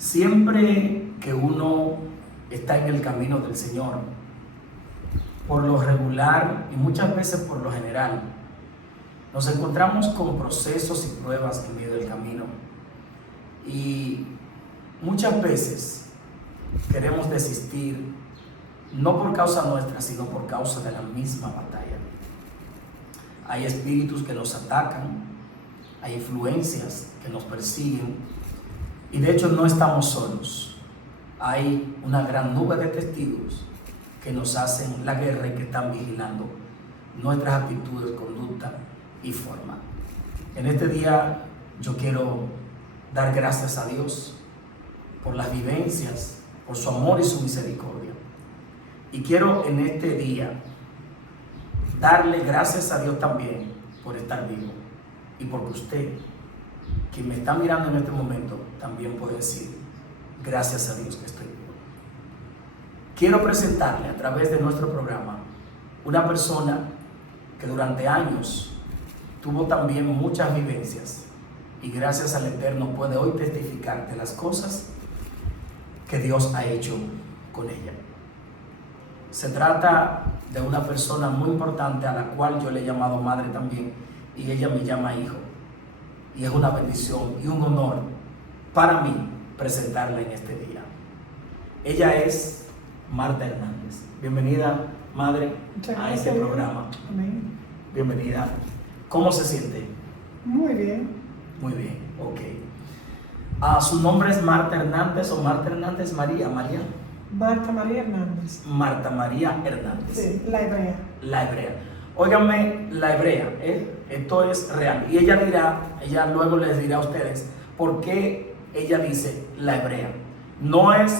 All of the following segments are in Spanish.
Siempre que uno está en el camino del Señor, por lo regular y muchas veces por lo general, nos encontramos con procesos y pruebas en medio del camino. Y muchas veces queremos desistir, no por causa nuestra, sino por causa de la misma batalla. Hay espíritus que nos atacan, hay influencias que nos persiguen, y de hecho no estamos solos. Hay una gran nube de testigos que nos hacen la guerra y que están vigilando nuestras actitudes, conducta y forma. En este día yo quiero dar gracias a Dios por las vivencias, por su amor y su misericordia. Y quiero en este día darle gracias a Dios también por estar vivo y porque usted, quien me está mirando en este momento, también puede decir gracias a Dios que estoy vivo. Quiero presentarle a través de nuestro programa una persona que durante años tuvo también muchas vivencias y gracias al Eterno puede hoy testificar de las cosas que Dios ha hecho con ella. Se trata de una persona muy importante a la cual yo le he llamado madre también y ella me llama hijo. Y es una bendición y un honor para mí presentarla en este día. Ella es Marta Hernández. Bienvenida, madre, a este programa. Amén. Bienvenida. ¿Cómo se siente? Muy bien. Muy bien, ok. ¿Su nombre es Marta Hernández o Marta Hernández María? María. Marta María Hernández. Marta María Hernández. Sí, la hebrea. La hebrea. Óigame, la hebrea, esto es real. Y ella luego les dirá a ustedes por qué ella dice la hebrea. No es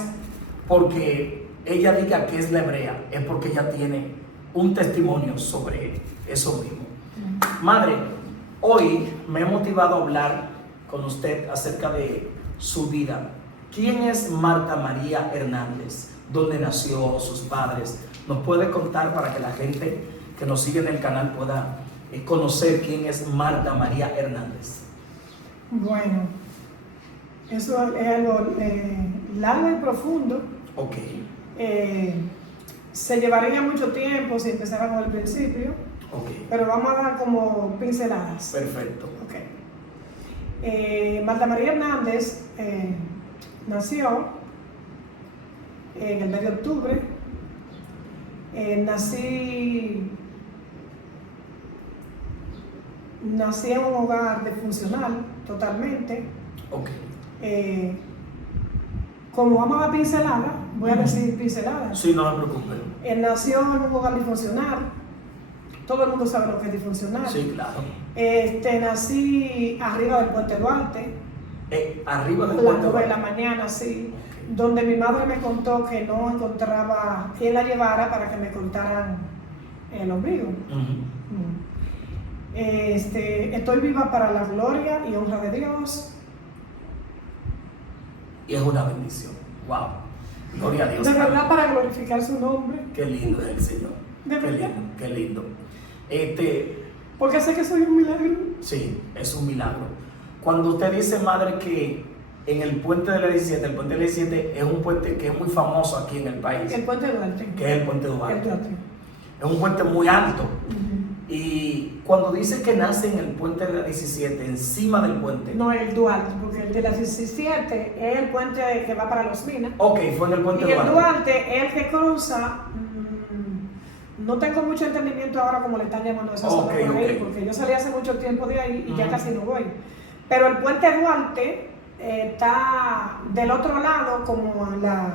porque ella diga que es la hebrea, es porque ella tiene un testimonio sobre eso mismo. Madre, hoy me he motivado a hablar con usted acerca de su vida. ¿Quién es Marta María Hernández? ¿Dónde nació? ¿Sus padres? ¿Nos puede contar para que la gente que nos sigue en el canal pueda conocer quién es Marta María Hernández? Bueno, eso es algo largo y profundo. Ok. Se llevaría mucho tiempo si empezáramos al principio, Ok. pero vamos a dar como pinceladas. Perfecto. Okay. Marta María Hernández nació en el mes de octubre. Nací en un hogar disfuncional totalmente. Ok. Como vamos a dar pincelada, voy a decir pincelada. Sí, no me preocupe. Nació en un hogar disfuncional. Todo el mundo sabe lo que es disfuncional. Sí, claro. Nací arriba del Puente Duarte. Arriba del A las Puente 9 de la Duarte. mañana, sí. Okay. Donde mi madre me contó que no encontraba quien la llevara para que me cortaran el ombligo. Estoy viva para la gloria y honra de Dios. Y es una bendición. Wow. Gloria a Dios. De verdad, para glorificar su nombre. Qué lindo es el Señor. De verdad. Qué lindo. Porque sé que soy un milagro. Sí, es un milagro. Cuando usted dice, madre, que en el puente de la 17, el puente de la 17 es un puente que es muy famoso aquí en el país. El Puente Duarte. Que es el puente Duarte. El Duarte. Es un puente muy alto. Y cuando dice que nace en el puente de la 17, encima del puente. No, el Duarte, porque el de la 17 es el puente que va para Los Minas. Ok, fue en el puente Y el Duarte. Duarte es el que cruza. No tengo mucho entendimiento ahora como le están llamando a esa zona por ahí, porque yo salí hace mucho tiempo de ahí y ya casi no voy. Pero el puente Duarte está del otro lado como a la...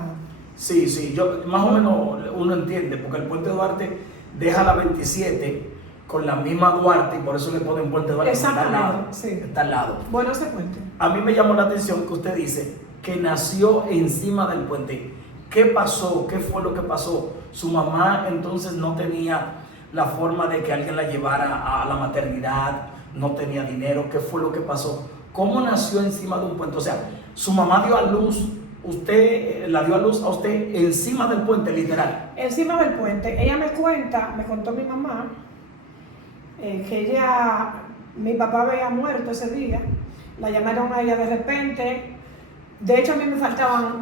Sí, yo más o menos uno entiende, porque el puente Duarte deja la 27 con la misma Duarte y por eso le ponen puente Duarte. Está al lado. Sí. Está al lado. Bueno, ese puente. A mí me llamó la atención que usted dice que nació encima del puente. ¿Qué pasó? ¿Qué fue lo que pasó? Su mamá entonces no tenía la forma de que alguien la llevara a la maternidad, no tenía dinero. ¿Qué fue lo que pasó? ¿Cómo nació encima de un puente? O sea, su mamá dio a luz, usted la dio a luz a usted encima del puente, literal. Encima del puente. Ella me contó mi mamá, que mi papá había muerto ese día. La llamaron a ella de repente. De hecho, a mí me faltaban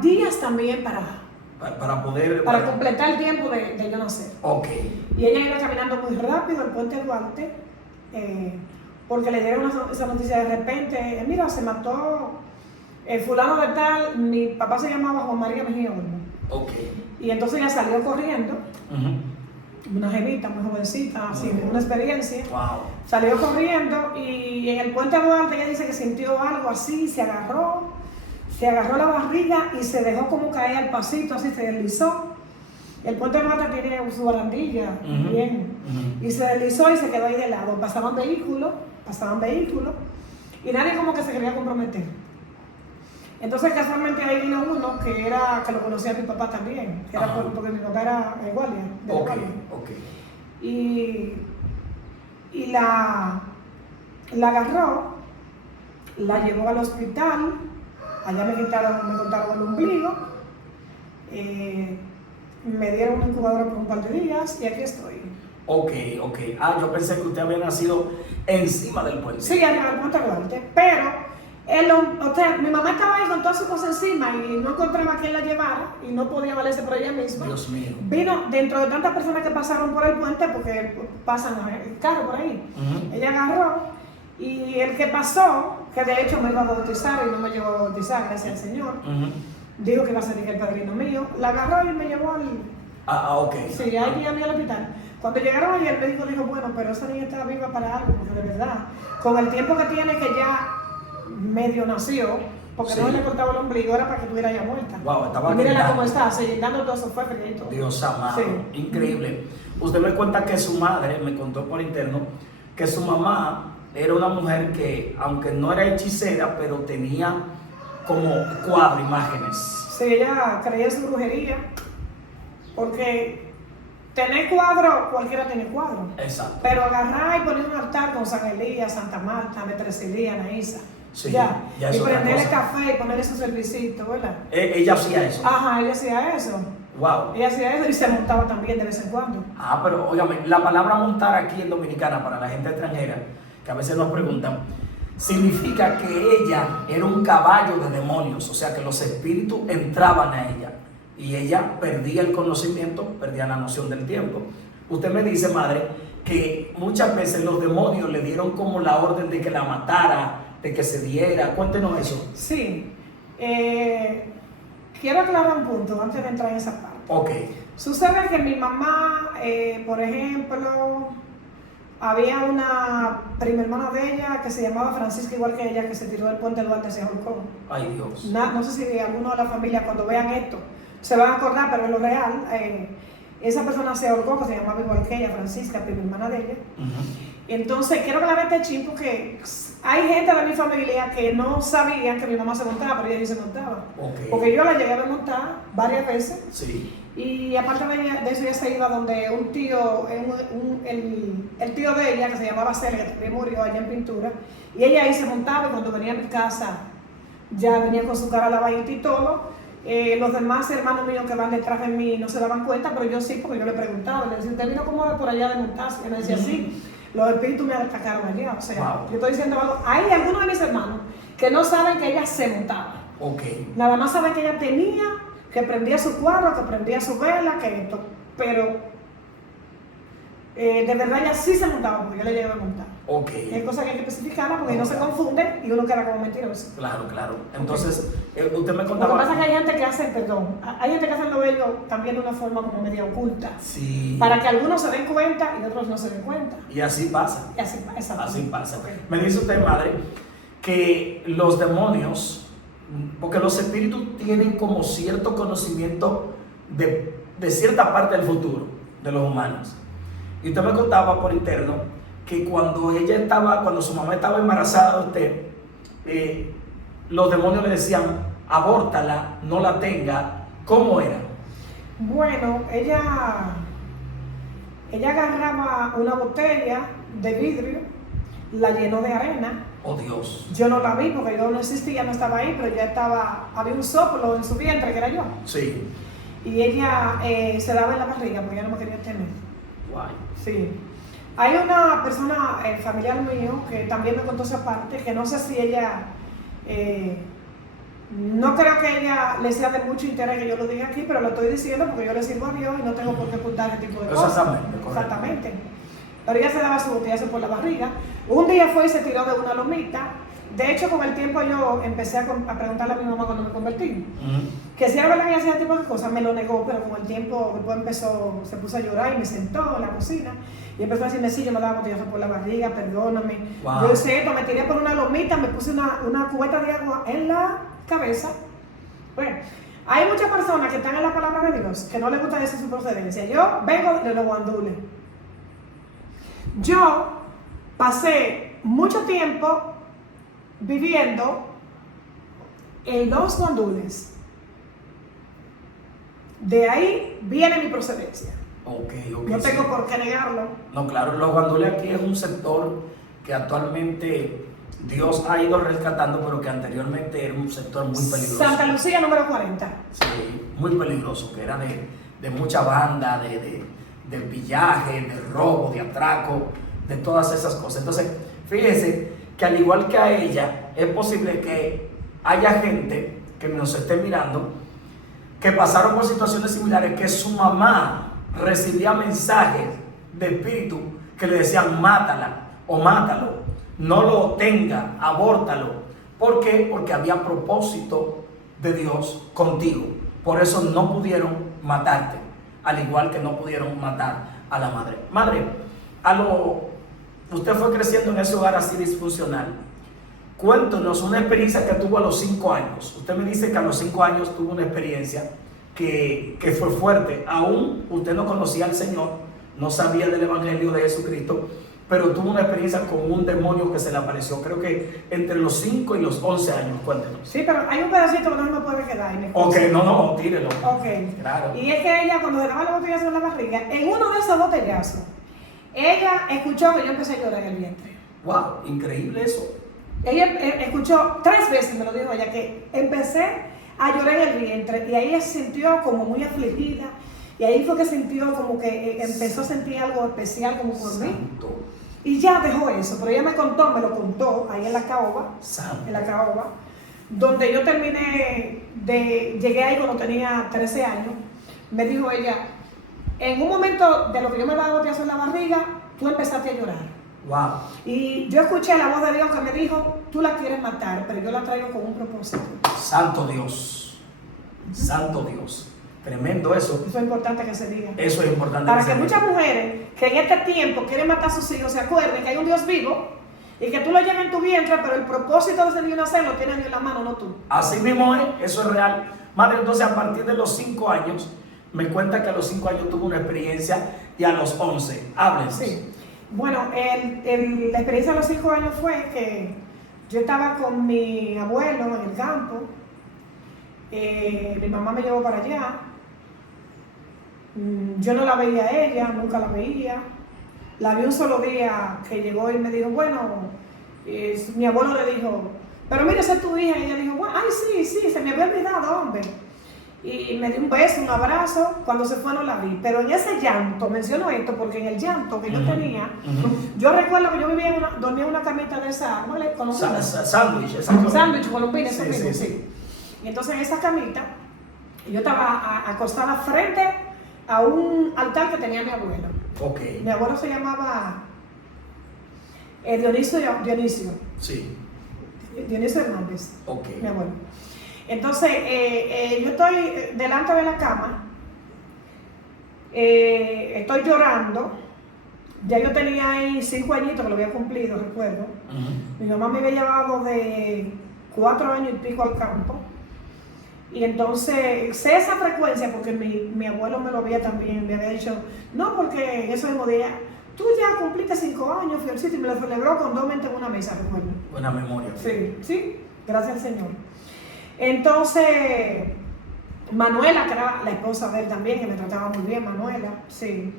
días también para completar el tiempo de yo nacer. Ok. Y ella iba caminando muy rápido al puente Duarte, porque le dieron esa noticia de repente, mira, se mató fulano de tal, mi papá se llamaba Juan María Mejía Olmo. Ok. Y entonces ella salió corriendo, una jevita muy jovencita, así, de una experiencia. Wow. Salió corriendo y en el puente Duarte ella dice que sintió algo así, se agarró la barriga y se dejó como caer al pasito, así se deslizó. El puente Duarte tiene su barandilla, bien, y se deslizó y se quedó ahí de lado. Pasaban vehículos, y nadie como que se quería comprometer. Entonces casualmente ahí vino uno que lo conocía mi papá también, que era porque mi papá era guardia, de la guardia. Y la agarró, la llevó al hospital, allá me cortaron el ombligo, me dieron una incubadora por un par de días y aquí estoy. Ok. Yo pensé que usted había nacido encima del puente. Sí, allá al puente Duarte, pero mi mamá estaba ahí con todas sus cosas encima y no encontraba a quien la llevara y no podía valerse por ella misma. Dios mío. Vino dentro de tantas personas que pasaron por el puente, porque pasan el carro por ahí. Ella agarró y el que pasó, que de hecho me iba a bautizar y no me llevó a bautizar, gracias al Señor, dijo que iba a ser el padrino mío, la agarró y me llevó al... Ok. Sí, ahí a mí al hospital. Cuando llegaron allí el médico dijo, bueno, pero esa niña está viva para algo, porque de verdad, con el tiempo que tiene que ya medio nació, porque no le cortaba el ombligo, era para que estuviera ya muerta. Wow, estaba y mírala cómo está, dando todo eso fue y todo. Dios amado, sí. Increíble. Usted me cuenta que su madre, me contó por interno, que su mamá era una mujer que, aunque no era hechicera, pero tenía como cuadro, imágenes. Sí, ella creía en su brujería, porque tener cuadro, cualquiera tiene cuadro. Exacto. Pero agarrar y poner un altar con San Elías, Santa Marta, Metresilía, Anaísa. Sí, ya es y ponerle café y ponerle su servicito, ¿verdad? Ella hacía eso. Ajá, ella hacía eso. Wow. Ella hacía eso y se montaba también de vez en cuando. Pero óigame, la palabra montar aquí en Dominicana para la gente extranjera, que a veces nos preguntan, significa que ella era un caballo de demonios, o sea que los espíritus entraban a ella y ella perdía el conocimiento, perdía la noción del tiempo. Usted me dice, madre, que muchas veces los demonios le dieron como la orden de que la matara, de que se diera. Cuéntenos eso. Sí. Quiero aclarar un punto antes de entrar en esa parte. Ok. Sucede que mi mamá, por ejemplo, había una prima hermana de ella que se llamaba Francisca, igual que ella, que se tiró del puente Duarte hacia Holcón. Ay, Dios. No sé si alguno de la familia cuando vean esto se van a acordar, pero es lo real. Esa persona se ahorcó, que se llamaba igual que ella, Francisca, prima hermana de ella. Entonces, quiero aclarar este chin porque hay gente de mi familia que no sabían que mi mamá se montaba, pero ella sí se montaba. Okay. Porque yo la llegué a montar varias veces. Sí. Y aparte de eso, ella se iba donde un tío, el tío de ella, que se llamaba Celia, que también murió allá en Pintura, y ella ahí se montaba y cuando venía a mi casa ya venía con su cara lavadita y todo. Los demás hermanos míos que van detrás de mí no se daban cuenta, pero yo sí, porque yo le preguntaba, le decía, ¿usted vino como por allá de montarse? Y me decía, sí, los espíritus me atacaron allá. O sea, yo estoy diciendo algo. Hay algunos de mis hermanos que no saben que ella se montaba. Okay. Nada más saben que ella tenía, que prendía su cuadro, que prendía su vela, que esto, pero de verdad ella sí se montaba, porque yo le llegué a montar. Okay. Hay cosas que hay que especificarla porque no se confunde y uno queda como mentiroso. Claro. Entonces, usted me contaba... Lo que pasa es que hay gente que hace, hay gente que hace lo bello también de una forma como media oculta. Sí. Para que algunos se den cuenta y otros no se den cuenta. Y así pasa. Así pasa. Okay. Me dice usted, madre, que los demonios, porque los espíritus tienen como cierto conocimiento de cierta parte del futuro de los humanos. Y usted me contaba por interno que cuando su mamá estaba embarazada de usted, los demonios le decían, abórtala, no la tenga. ¿Cómo era? Bueno, ella agarraba una botella de vidrio, la llenó de arena. Oh, Dios. Yo no la vi porque yo no existía, no estaba ahí, pero ya había un soplo en su vientre, que era yo. Sí. Y ella se daba en la barriga porque ella no me quería tener. Guay. Sí. Hay una persona, familiar mío, que también me contó esa parte, que no sé si ella No creo que ella le sea de mucho interés que yo lo diga aquí, pero lo estoy diciendo porque yo le sirvo a Dios y no tengo por qué ocultar ese tipo de cosas. Exactamente. Exactamente. Pero ella se daba su botellazo por la barriga. Un día fue y se tiró de una lomita. De hecho, con el tiempo yo empecé a preguntarle a mi mamá cuando me convertí. Que si era verdad que ella hacía ese tipo de cosas, me lo negó, pero con el tiempo después se puso a llorar y me sentó en la cocina y empezó a decirme, sí, yo me daba botellazo por la barriga, perdóname. Wow. Yo hice esto, me tiré por una lomita, me puse una cubeta de agua en la cabeza. Bueno, hay muchas personas que están en la palabra de Dios que no les gusta decir su procedencia. Yo vengo de los guandules. Yo pasé mucho tiempo viviendo en los guandules. De ahí viene mi procedencia. No tengo por qué negarlo. No, claro, los guandules aquí es un sector que actualmente Dios ha ido rescatando, pero que anteriormente era un sector muy peligroso. Santa Lucía, número 40. Sí, muy peligroso, que era de mucha banda, de pillaje, de robo, de atraco, de todas esas cosas. Entonces, fíjese que al igual que a ella, es posible que haya gente que nos esté mirando que pasaron por situaciones similares, que su mamá recibía mensajes de espíritu que le decían mátala o mátalo, no lo tenga, abórtalo. ¿Por qué? Porque había propósito de Dios contigo. Por eso no pudieron matarte, al igual que no pudieron matar a la madre. Madre, usted fue creciendo en ese hogar así disfuncional. Cuéntanos una experiencia que tuvo a los 5 años. Usted me dice que a los 5 años tuvo una experiencia que fue fuerte. Aún usted no conocía al Señor, no sabía del Evangelio de Jesucristo, pero tuvo una experiencia con un demonio que se le apareció, creo que entre los 5 y los 11 años. Cuéntenos. Sí, pero hay un pedacito que no me puede quedar. Ok, no, tírelo. Ok. Claro. Y es que ella, cuando se daba los botellazos en la barriga, en uno de esos botellazos, ella escuchó que yo empecé a llorar en el vientre. Wow, increíble eso. Ella escuchó 3 veces, me lo dijo ella, que empecé a llorar en el vientre y ahí ella se sintió como muy afligida y ahí fue que sintió como que empezó a sentir algo especial como por mí. Y ya dejó eso, pero ella me lo contó ahí en la caoba, donde yo llegué ahí cuando tenía 13 años. Me dijo ella, en un momento de lo que yo me daba boteazo en la barriga, tú empezaste a llorar. Wow. Y yo escuché la voz de Dios que me dijo, tú la quieres matar, pero yo la traigo con un propósito. Santo Dios, Santo Dios. Tremendo eso. Eso es importante que se diga. Eso es importante. Para que muchas mujeres que en este tiempo quieren matar a sus hijos se acuerden que hay un Dios vivo y que tú lo llevas en tu vientre, pero el propósito de ese niño nacer lo tiene Dios en la mano, no tú. Así mismo es, eso es real. Madre, entonces a partir de los 5 años, me cuenta que a los 5 años tuvo una experiencia y a los 11. Háblenos. Sí. Bueno, la experiencia de los 5 años fue que yo estaba con mi abuelo en el campo. Mi mamá me llevó para allá. Yo no la veía a ella, nunca la veía. La vi un solo día que llegó y me dijo, bueno, mi abuelo le dijo, pero mira, esa es tu hija. Y ella dijo, bueno, ay, sí, se me había olvidado, hombre. Y me dio un beso, un abrazo. Cuando se fue no la vi. Pero en ese llanto, menciono esto porque en el llanto que yo tenía, yo recuerdo que yo dormía en una camita de esa, ¿no le conoces? Sándwich colombina, eso mismo, sí. Y entonces en esa camita, yo estaba acostada frente a un altar que tenía mi abuelo. Okay. Mi abuelo se llamaba Dionisio. Sí. Dionisio Hernández. Okay. Mi abuelo. Entonces, yo estoy delante de la cama, estoy llorando. Ya yo tenía ahí 5 añitos que lo había cumplido, recuerdo. Mi mamá me había llevado de 4 años y pico al campo. Y entonces sé esa frecuencia porque mi abuelo me lo había también, me había dicho, no, porque en ese mismo día, tú ya cumpliste 5 años, Fiorcito, y me lo celebró con 2 mentes en una mesa, recuerdo. Buena memoria. Sí, gracias al Señor. Entonces, Manuela, que era la esposa de él también, que me trataba muy bien, Manuela, sí,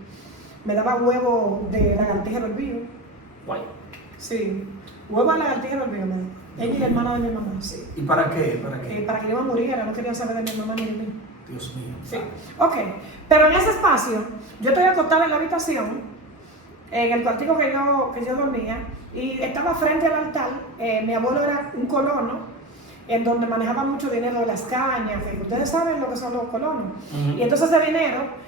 me daba huevo de lagartija del vivo. Guay. Sí, huevo de lagartija del vivo, ella y la hermana de mi mamá, sí. ¿Y para qué? Para que yo me muriera, no quería saber de mi mamá ni de mí. Dios mío. Sí, ok, pero en ese espacio, yo estoy acostada en la habitación, en el cuartico que yo dormía, y estaba frente al altar. Mi abuelo era un colono, en donde manejaban mucho dinero de las cañas, que ustedes saben lo que son los colonos. Uh-huh. Y entonces ese dinero,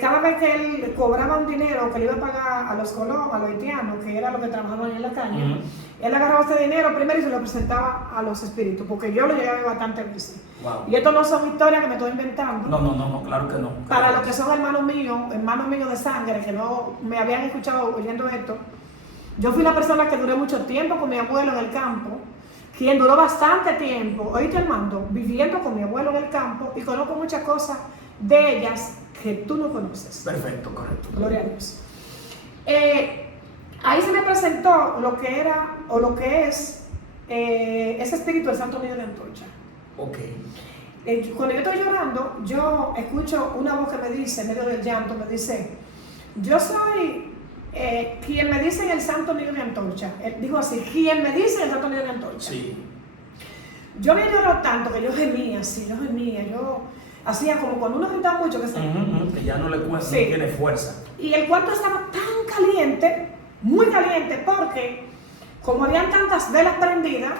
cada vez que él cobraba un dinero que le iba a pagar a los colonos, a los haitianos, que era lo que trabajaban en la caña, uh-huh, él agarraba ese dinero primero y se lo presentaba a los espíritus, porque yo lo llegué a ver bastante veces. Wow. Y esto no son historias que me estoy inventando. No, claro que no. Para los que son hermanos míos de sangre, que no me habían escuchado oyendo esto, yo fui la persona que duré mucho tiempo con mi abuelo en el campo, quien duró bastante tiempo, oíste Armando, viviendo con mi abuelo en el campo, y conozco muchas cosas de ellas que tú no conoces. Perfecto, correcto. Gloria a Dios. Ahí se me presentó lo que era, o lo que es, ese espíritu del Santo Niño de Antorcha. Ok. Cuando yo estoy llorando, yo escucho una voz que me dice, en medio del llanto, me dice, yo soy quien me dice el Santo Niño de Antorcha. Digo así, quien me dice el Santo Niño de Antorcha. Sí. Yo había llorado tanto que yo gemía, yo hacía como cuando uno gritaba mucho, que ya no le sí, no tiene fuerza. Y el cuarto estaba tan caliente, muy caliente, porque como habían tantas velas prendidas,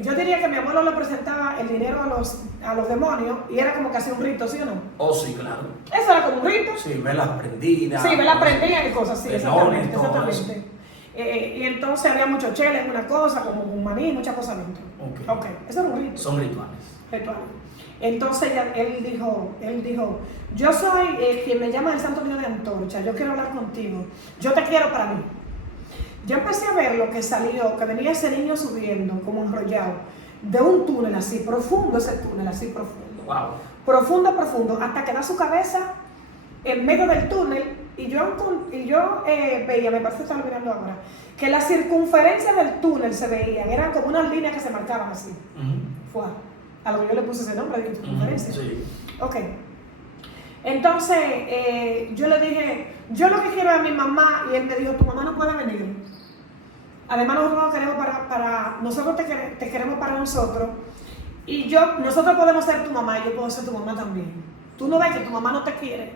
yo diría que mi abuelo le presentaba el dinero a los demonios y era como que hacía un rito, ¿sí o no? Oh, sí, claro. Eso era como un rito. Sí, velas prendidas. Sí, velas prendidas y cosas así, exactamente. Y entonces había mucho chile en una cosa, como un maní, muchas cosas dentro. Ok, eso era un rito. Son rituales. Entonces él dijo, yo soy quien me llama el Santo Niño de Antorcha, yo quiero hablar contigo, yo te quiero para mí. Yo empecé a ver lo que salió, que venía ese niño subiendo, como enrollado, de un túnel así, profundo ese túnel, así profundo. Wow. Profundo, hasta que da su cabeza en medio del túnel, y yo veía, me parece que estaba mirando ahora, que la circunferencia del túnel se veían, eran como unas líneas que se marcaban así. Fue a lo que yo le puse ese nombre de circunferencia. Sí. Ok. Entonces, yo le dije, yo lo que quiero es a mi mamá, y él me dijo, tu mamá no puede venir. Además, nosotros no queremos nosotros te queremos para nosotros, y nosotros podemos ser tu mamá, y yo puedo ser tu mamá también. Tú no ves que tu mamá no te quiere.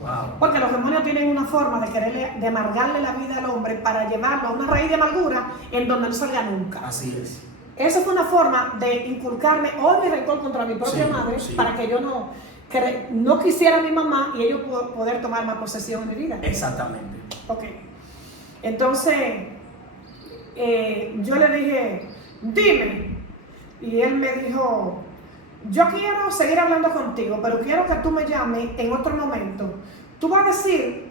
Wow. Porque los demonios tienen una forma de amargarle la vida al hombre para llevarlo a una raíz de amargura en donde no salga nunca. Así es. Eso fue una forma de inculcarme hoy mi rencor contra mi propia madre, para que yo no quisiera a mi mamá y ellos poder tomar más posesión de mi vida. Exactamente. Ok. Entonces, yo le dije, dime. Y él me dijo, yo quiero seguir hablando contigo, pero quiero que tú me llames en otro momento. Tú vas a decir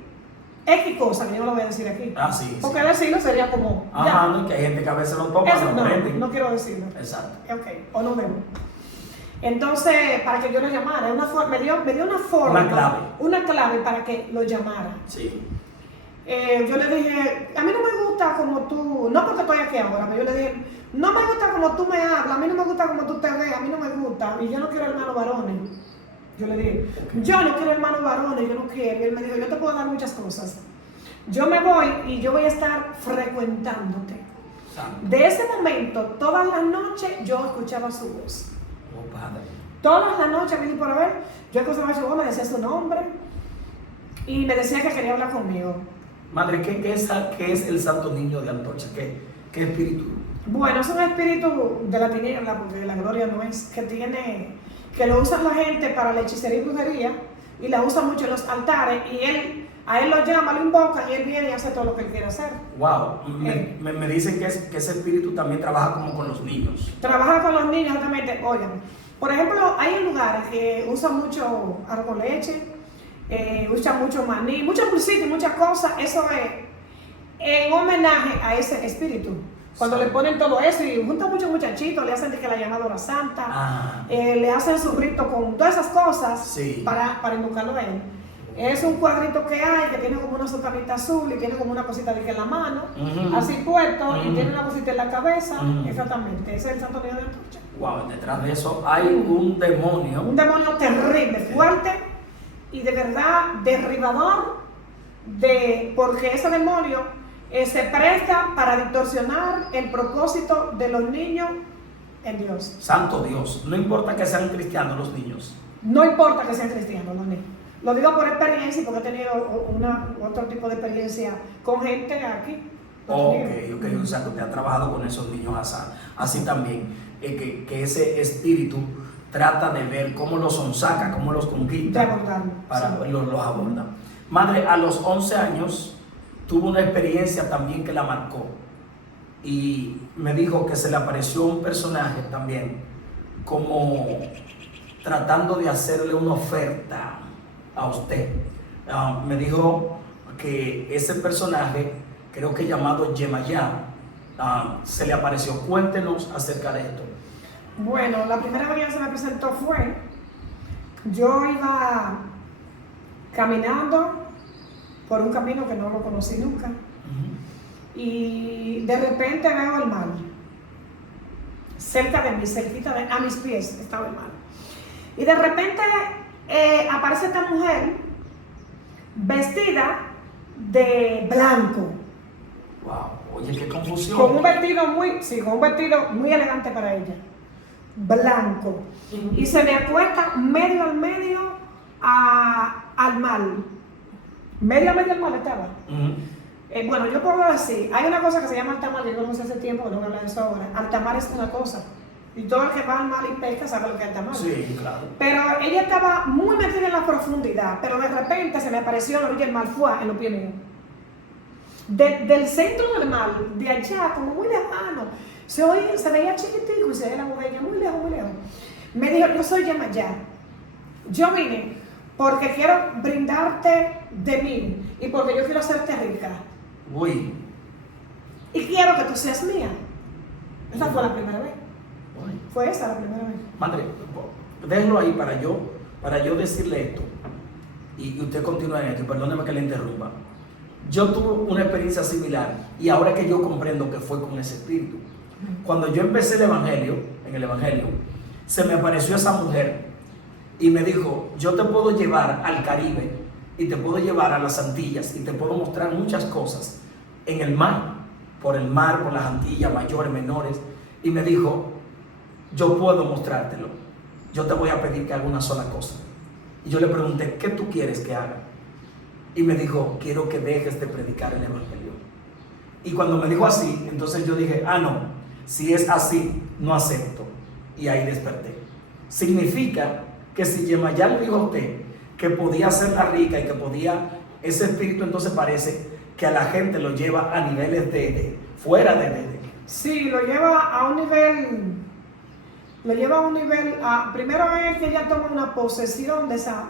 X cosa, que yo no lo voy a decir aquí. Ah, sí. Porque decirlo sería como. Ajá, no, que hay gente que a veces lo toma, eso, no quiero decirlo. Exacto. Ok, o no vemos. Entonces, para que yo lo llamara, me dio una forma. Una clave para que lo llamara. Sí. Yo le dije, a mí no me gusta como tú, no porque estoy aquí ahora, pero yo le dije, no me gusta como tú me hablas, a mí no me gusta como tú te ves, a mí no me gusta, y yo no quiero hermanos varones. Yo le dije, yo no quiero hermanos varones, yo no quiero. Y él me dijo, yo te puedo dar muchas cosas. Yo me voy y yo voy a estar frecuentándote. De ese momento, todas las noches, yo escuchaba su voz. Oh, Padre. Todas las noches, me por ver, yo escuchaba su voz, me decía su nombre y me decía que quería hablar conmigo. Madre, ¿qué es el Santo Niño de Antorcha? ¿Qué espíritu? Bueno, es un espíritu de la tiniebla, porque la gloria no es, que lo usa la gente para la hechicería y brujería, y la usa mucho en los altares, y a él lo llama, lo invoca, y él viene y hace todo lo que él quiere hacer. Wow, me dicen que ese espíritu también trabaja como con los niños. Trabaja con los niños, exactamente. Oigan, por ejemplo, hay lugares que usan mucho árbol leche, usan mucho maní, muchos dulcitos y muchas cosas. Eso es en homenaje a ese espíritu. Cuando le ponen todo eso y juntan muchos muchachitos, le hacen de que la llamadora santa, le hacen su rito con todas esas cosas para invocarlo a él. Es un cuadrito que hay, que tiene como una sotanita azul y tiene como una cosita de que en la mano, así puesto, y tiene una cosita en la cabeza. Exactamente, ese es el Santo Niño de Antorcha. Wow, detrás de eso hay un demonio. Un demonio terrible, fuerte y de verdad derribador, porque ese demonio se presta para distorsionar el propósito de los niños en Dios. Santo Dios, no importa que sean cristianos los niños. No importa que sean cristianos los niños. Lo digo por experiencia y porque he tenido otro tipo de experiencia con gente aquí Ok, o sea, que usted ha trabajado con esos niños así también, que ese espíritu trata de ver cómo los sonsaca, cómo los conquista, para sí. los aborda. Madre, a los 11 años tuvo una experiencia también que la marcó y me dijo que se le apareció un personaje también como tratando de hacerle una oferta a usted. Me dijo que ese personaje, creo que llamado Yemayá, se le apareció. Cuéntenos acerca de esto. Bueno, la primera vez que se me presentó fue, yo iba caminando por un camino que no lo conocí nunca, y de repente veo el mar, cerca de mí, cerquita a mis pies estaba el mar, y de repente aparece esta mujer vestida de blanco. Wow, oye, qué confusión. Con un vestido muy elegante para ella, blanco, y se me acuesta medio al medio al mar. Medio al mar estaba. Bueno, yo puedo decir, hay una cosa que se llama alta mar, yo conocí hace tiempo, que no voy a hablar de eso ahora. Alta mar es una cosa, y todo el que va al mar y pesca sabe lo que es alta mar. Sí, claro. Pero ella estaba muy metida en la profundidad, pero de repente se me apareció en la orilla del mar, fue en los pies míos. Del centro del mar, de allá, como muy lejano, se veía chiquitico y se veía la mujer muy lejos, muy lejos. Me dijo, yo soy Yemayá. Yo vine porque quiero brindarte de mí y porque yo quiero hacerte rica. Uy. Y quiero que tú seas mía. Esa fue la primera vez. Uy. Fue esa la primera vez. Madre, déjelo ahí para yo decirle esto. Y usted continúa en esto, y perdóneme que le interrumpa. Yo tuve una experiencia similar y ahora que yo comprendo que fue con ese espíritu. Cuando yo empecé en el evangelio, se me apareció esa mujer y me dijo, yo te puedo llevar al Caribe y te puedo llevar a las Antillas y te puedo mostrar muchas cosas en el mar, por las Antillas mayores, menores, y me dijo, yo puedo mostrártelo, yo te voy a pedir que haga una sola cosa. Y yo le pregunté, ¿qué tú quieres que haga? Y me dijo, quiero que dejes de predicar el evangelio. Y cuando me dijo así, entonces yo dije, no, si es así, no acepto. Y ahí desperté. Significa que si Yemayá le dijo a usted que podía hacerla rica y que podía, ese espíritu entonces parece que a la gente lo lleva a niveles fuera de. Sí, lo lleva a un nivel, primero es que ella toma una posesión de esa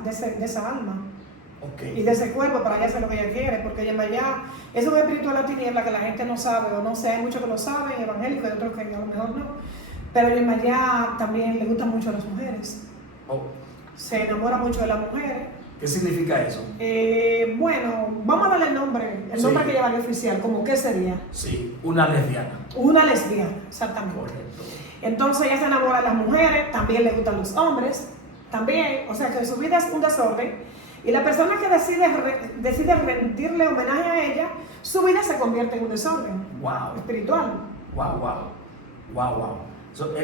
alma. Okay. Y de ese cuerpo para ella hacer lo que ella quiere, porque Yemayá es un espíritu de la tiniebla que la gente no sabe, o no sé, hay muchos que lo saben, evangélicos y otros que a lo mejor no, pero Yemayá también le gusta mucho a las mujeres. Se enamora mucho de las mujeres. ¿Qué significa eso? Bueno, vamos a darle el nombre que lleva el oficial, como qué sería. Sí, una lesbiana. Una lesbiana, exactamente. Correcto. Entonces ella se enamora de las mujeres, también le gustan los hombres, también, o sea que su vida es un desorden. Y la persona que decide rendirle homenaje a ella, su vida se convierte en un desorden espiritual. Wow.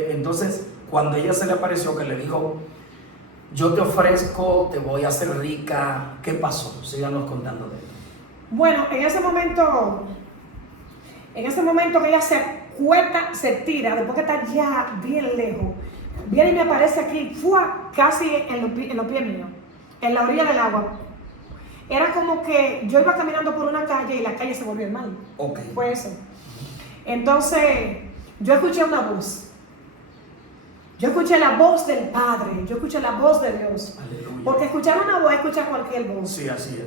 Entonces, cuando ella se le apareció, que le dijo, yo te ofrezco, te voy a hacer rica, ¿qué pasó? Síganos contando de esto. Bueno, en ese momento que ella se tira, después que está ya bien lejos, viene y me aparece aquí, casi en los pies míos. En la orilla del agua. Era como que yo iba caminando por una calle y la calle se volvió el mar. Okay. Fue eso. Entonces, yo escuché una voz. Yo escuché la voz del Padre. Yo escuché la voz de Dios. Aleluya. Porque escuchar una voz es escuchar cualquier voz. Sí, así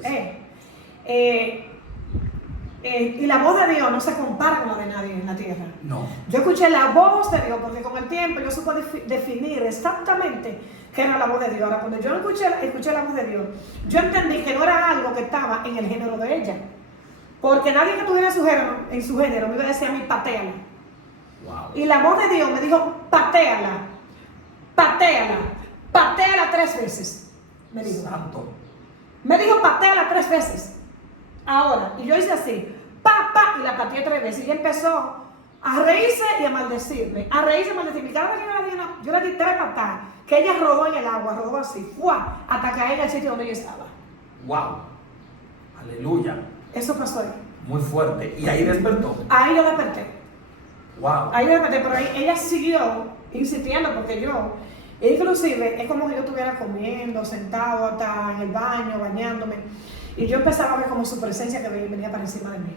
es. Y la voz de Dios no se compara con la de nadie en la tierra. No. Yo escuché la voz de Dios porque con el tiempo yo supe definir exactamente qué era la voz de Dios. Ahora, cuando yo escuché la voz de Dios, yo entendí que no era algo que estaba en el género de ella. Porque nadie que estuviera en su género me iba a decir a mí, patéala. Wow. Y la voz de Dios me dijo, patéala 3 veces. Me dijo. Santo. Me dijo, patéala 3 veces. Ahora, y yo hice así, y la pateé 3 veces. Y empezó a reírse y a maldecirme. Y cada vez que yo le di 3 patadas, que ella rodó en el agua, rodó así, hasta caer en el sitio donde yo estaba. Wow. Aleluya. Eso pasó ahí. Muy fuerte. Y ahí despertó. Ahí yo desperté. Wow. Ahí yo desperté, pero ahí ella siguió insistiendo porque yo, inclusive, es como si yo estuviera comiendo, sentado hasta en el baño, bañándome. Y yo empezaba a ver como su presencia que venía para encima de mí.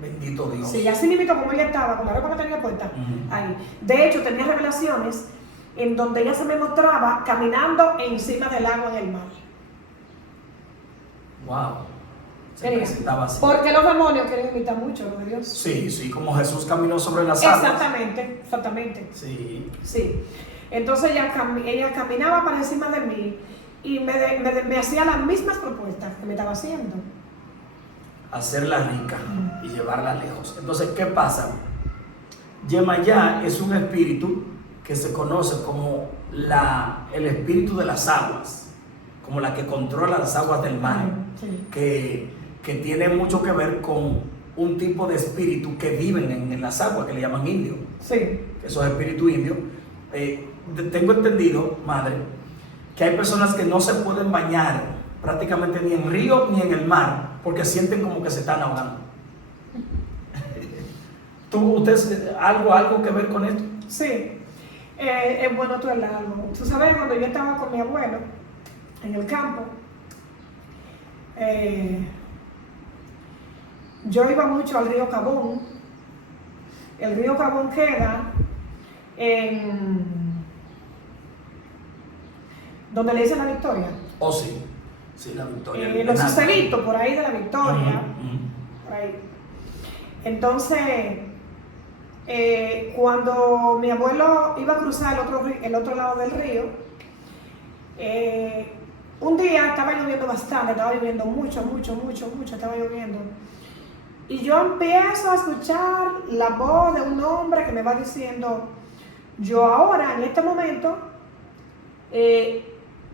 Bendito Dios. Sí, así mismo como ella estaba, con la ropa que tenía puesta, ahí. De hecho, tenía revelaciones en donde ella se me mostraba caminando encima del agua en el mar. Wow. Se presentaba así. Porque los demonios quieren imitar mucho lo de Dios. Sí, sí, como Jesús caminó sobre las aguas. Exactamente, exactamente. Sí. Sí. Entonces ella caminaba para encima de mí y me hacía las mismas propuestas que me estaba haciendo. Hacerla rica y llevarla lejos. Entonces, ¿qué pasa? Yemayá es un espíritu que se conoce como el espíritu de las aguas, como la que controla las aguas del mar, Sí. que tiene mucho que ver con un tipo de espíritu que viven en las aguas, que le llaman indios. Sí. Esos espíritus indios. Tengo entendido, madre, que hay personas que no se pueden bañar prácticamente ni en río ni en el mar, porque sienten como que se están ahogando. ¿Usted algo que ver con esto? Sí. Es bueno tú algo. Tú sabes, cuando yo estaba con mi abuelo en el campo, yo iba mucho al río Cabón. El río Cabón queda en donde le dicen La Victoria. Oh, sí. Sí, La Victoria. Los Suselitos, por ahí de La Victoria. Por ahí. Entonces, cuando mi abuelo iba a cruzar el otro lado del río, un día estaba lloviendo bastante, estaba lloviendo mucho, estaba lloviendo. Y yo empiezo a escuchar la voz de un hombre que me va diciendo, yo ahora, en este momento,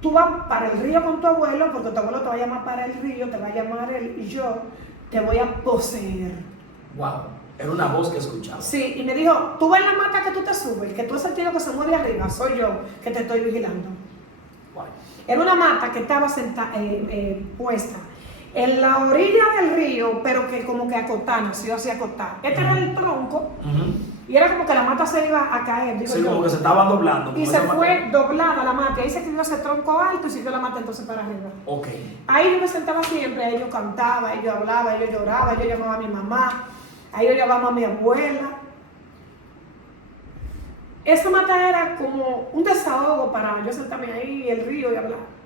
tú vas para el río con tu abuelo, porque tu abuelo te va a llamar para el río, te va a llamar él, y yo te voy a poseer. Wow, era una voz que escuchaba. Sí, y me dijo, tú ves la mata que tú te subes, que tú has sentido que se mueve arriba, soy yo que te estoy vigilando. Wow. Era una mata que estaba puesta en la orilla del río, pero que como que acotada, nació así acotada. Este era el tronco, y era como que la mata se iba a caer. Digo sí, yo, como que se estaban doblando. Y se fue doblada la mata, y ahí se quedó ese tronco alto y siguió la mata entonces para arriba. Ok. Ahí yo me sentaba siempre, ahí yo cantaba, ahí yo hablaba, ahí yo lloraba, ahí yo llamaba a mi mamá, ahí yo llamaba a mi abuela. Esa mata era como un desahogo para yo sentarme ahí, el río y hablar.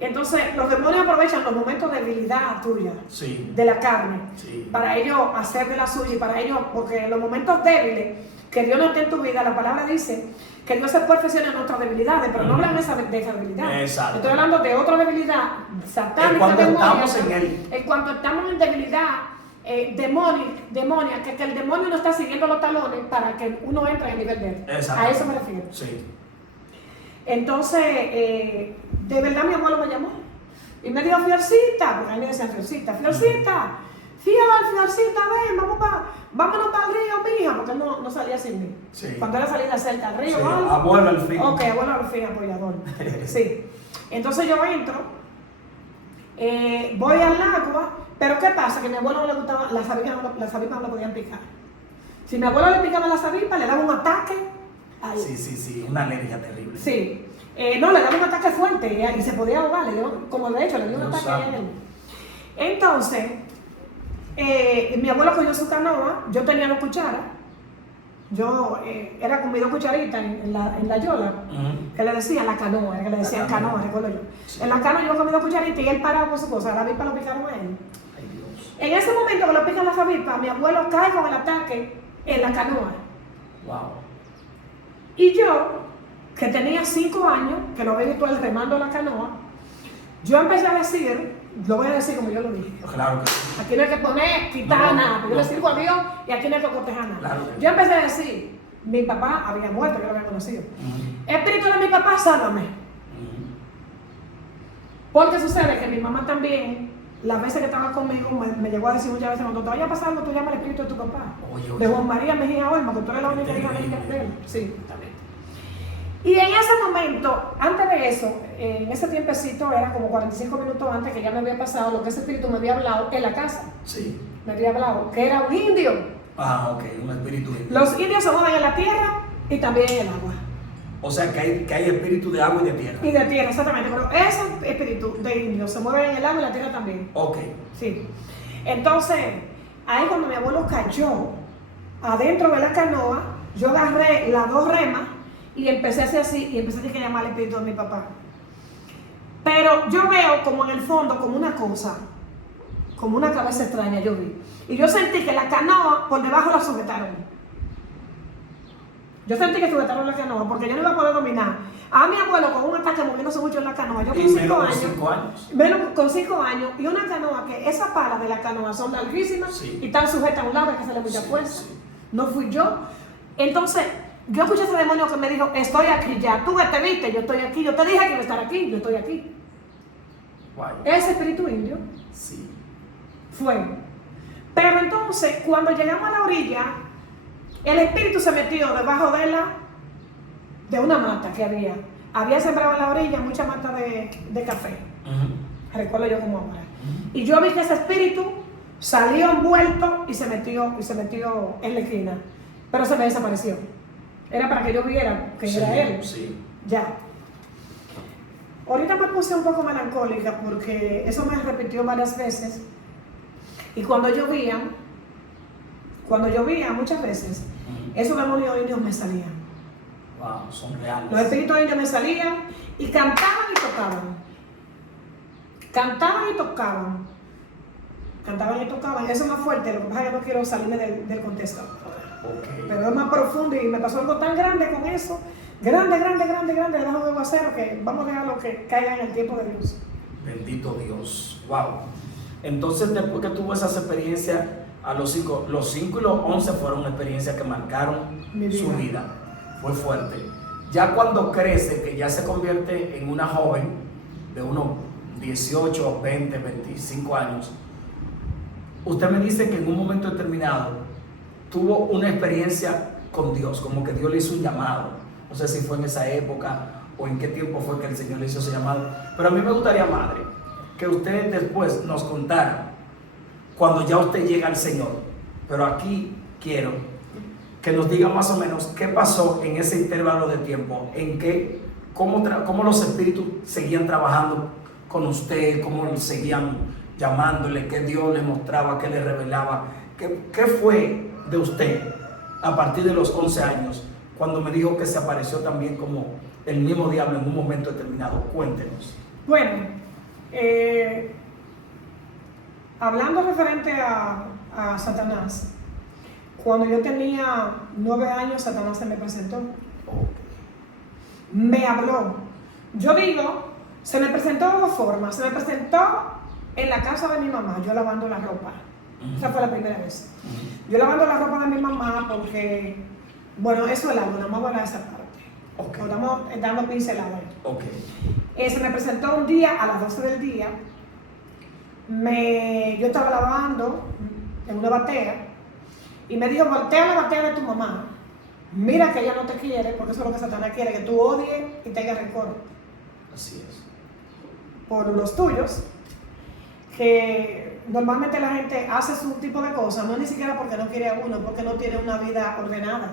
Entonces, los demonios aprovechan los momentos de debilidad tuya, sí, de la carne, sí, para ellos hacer de la suya y para ellos, porque en los momentos débiles que Dios no esté en tu vida, la palabra dice que Dios se perfecciona en nuestras debilidades, pero no hablan de esa debilidad. Exacto. Estoy hablando de otra debilidad satánica, en cuanto demoníaca, estamos en él. En cuanto estamos en debilidad demonia, que el demonio no está siguiendo los talones para que uno entre en el nivel de él. A eso me refiero. Sí. Entonces, de verdad mi abuelo me llamó y me dijo, Fiorcita, porque a mí me decían Fiorcita, Fiorcita, ven, vámonos para el río, mija, porque él no salía sin mí. Sí. Cuando era salida cerca al río, sí, ¿vale? Abuelo al fin. Ok, abuelo al fin, apoyador. Sí. Entonces yo entro, voy al agua, pero ¿qué pasa? Que a mi abuelo no le gustaba, las avispas no lo podían picar. Si mi abuelo le picaba las avispas, le daba un ataque. Ahí. Sí, una alergia terrible. Sí. No, le daba un ataque fuerte y se podía ahogar, como de hecho le dio un ataque a él. Entonces, mi abuelo cogió su canoa, yo tenía 2 cucharas, era con mis 2 cucharitas en la yola, que le decían la canoa, que le decían canoa, recuerdo yo. Sí. En la canoa yo con mis 2 cucharitas y él paraba con su cosa, la avispa lo picaron a él. Ay, Dios. En ese momento que lo pican las avispas, mi abuelo cae con el ataque en la canoa. Wow. Y yo, que tenía 5 años, que lo había visto él remando la canoa, yo empecé a decir, lo voy a decir como yo lo dije. Claro que sí. Aquí no hay que poner, quitar nada, yo le sirvo a Dios y aquí no hay que cotejar nada. Claro que sí. Yo empecé a decir, mi papá había muerto, yo lo había conocido. Espíritu de mi papá, sálvame. Porque sucede que mi mamá también, las veces que estaba conmigo, me llegó a decir muchas veces, cuando te vaya a pasar algo, tú llamas al espíritu de tu papá. Oye. De Juan María Mejía Olma, que tú eres la única hija de él. Sí, también. Y en ese momento, antes de eso, en ese tiempecito, era como 45 minutos antes que ya me había pasado lo que ese espíritu me había hablado en la casa. Sí. me había hablado, que era un indio. Ah, ok, un espíritu indio. Los indios se mueven en la tierra y también en el agua. O sea, que hay espíritu de agua y de tierra. Y de tierra, exactamente. Pero esos espíritus de indios se mueven en el agua y la tierra también. Ok. Sí. Entonces, ahí cuando mi abuelo cayó adentro de la canoa, yo agarré las 2 remas y empecé a hacer así y empecé a decir que llamar al espíritu de mi papá. Pero yo veo como en el fondo, como una cosa, como una cabeza extraña, yo vi. Y yo sentí que la canoa por debajo la sujetaron. Yo sentí que sujetaron la canoa porque yo no iba a poder dominar. A mi abuelo con un ataque moviéndose mucho en la canoa. Yo con 5 años. Menos con 5 años. Y una canoa que esas palas de la canoa son larguísimas, sí, y están sujetas a un lado, hay que hacerle mucha fuerza. Sí. No fui yo. Entonces, yo escuché a ese demonio que me dijo, estoy aquí ya. Tú te viste, yo estoy aquí. Yo te dije que iba a estar aquí, yo estoy aquí. Wow. Ese espíritu indio. Sí. Fue. Pero entonces, cuando llegamos a la orilla, el espíritu se metió debajo de una mata que había. Había sembrado en la orilla mucha mata de café. Recuerdo yo como ahora. Y yo vi que ese espíritu salió envuelto y se metió en la esquina. Pero se me desapareció. Era para que yo viera que era él. Sí. Ya. Ahorita me puse un poco melancólica porque eso me repitió varias veces. Y cuando llovía muchas veces, esos demonios indios me salían. Wow, son reales. Los espíritus indios me salían y cantaban y tocaban. Cantaban y tocaban. Cantaban y tocaban. Eso es más fuerte, lo que pasa es que no quiero salirme del contexto. Okay. Pero es más profundo y me pasó algo tan grande con eso. Grande, debajo de aguacero, que vamos a dejarlo que caiga en el tiempo de Dios. Bendito Dios. Wow. Entonces, después que tuvo esas experiencias, a los 5 y los 11 fueron experiencias que marcaron su vida. Fue fuerte. Ya cuando crece, que ya se convierte en una joven de unos 18, 20, 25 años, usted me dice que en un momento determinado tuvo una experiencia con Dios, como que Dios le hizo un llamado. No sé si fue en esa época o en qué tiempo fue que el Señor le hizo ese llamado. Pero a mí me gustaría, madre, que usted después nos contara cuando ya usted llega al Señor. Pero aquí quiero que nos diga más o menos qué pasó en ese intervalo de tiempo, en que, cómo los espíritus seguían trabajando con usted, cómo seguían llamándole, qué Dios le mostraba, qué le revelaba, qué fue de usted a partir de los 11 años, cuando me dijo que se apareció también como el mismo diablo en un momento determinado. Cuéntenos. Bueno, hablando referente a Satanás, cuando yo tenía 9 años, Satanás se me presentó. Me habló. Yo digo, se me presentó de 2 formas. Se me presentó en la casa de mi mamá, yo lavando la ropa. Esa fue la primera vez. Yo lavando la ropa de mi mamá porque, bueno, eso es algo, nada más voy a hablar de esa parte. Okay. Estamos dando pinceladas. Okay. Se me presentó un día a las 12 del día. Yo estaba lavando en una batea y me dijo, voltea la batea de tu mamá. Mira que ella no te quiere, porque eso es lo que Satanás quiere, que tú odies y tengas rencor. Así es. Por los tuyos, que normalmente la gente hace su tipo de cosas, no ni siquiera porque no quiere a uno, porque no tiene una vida ordenada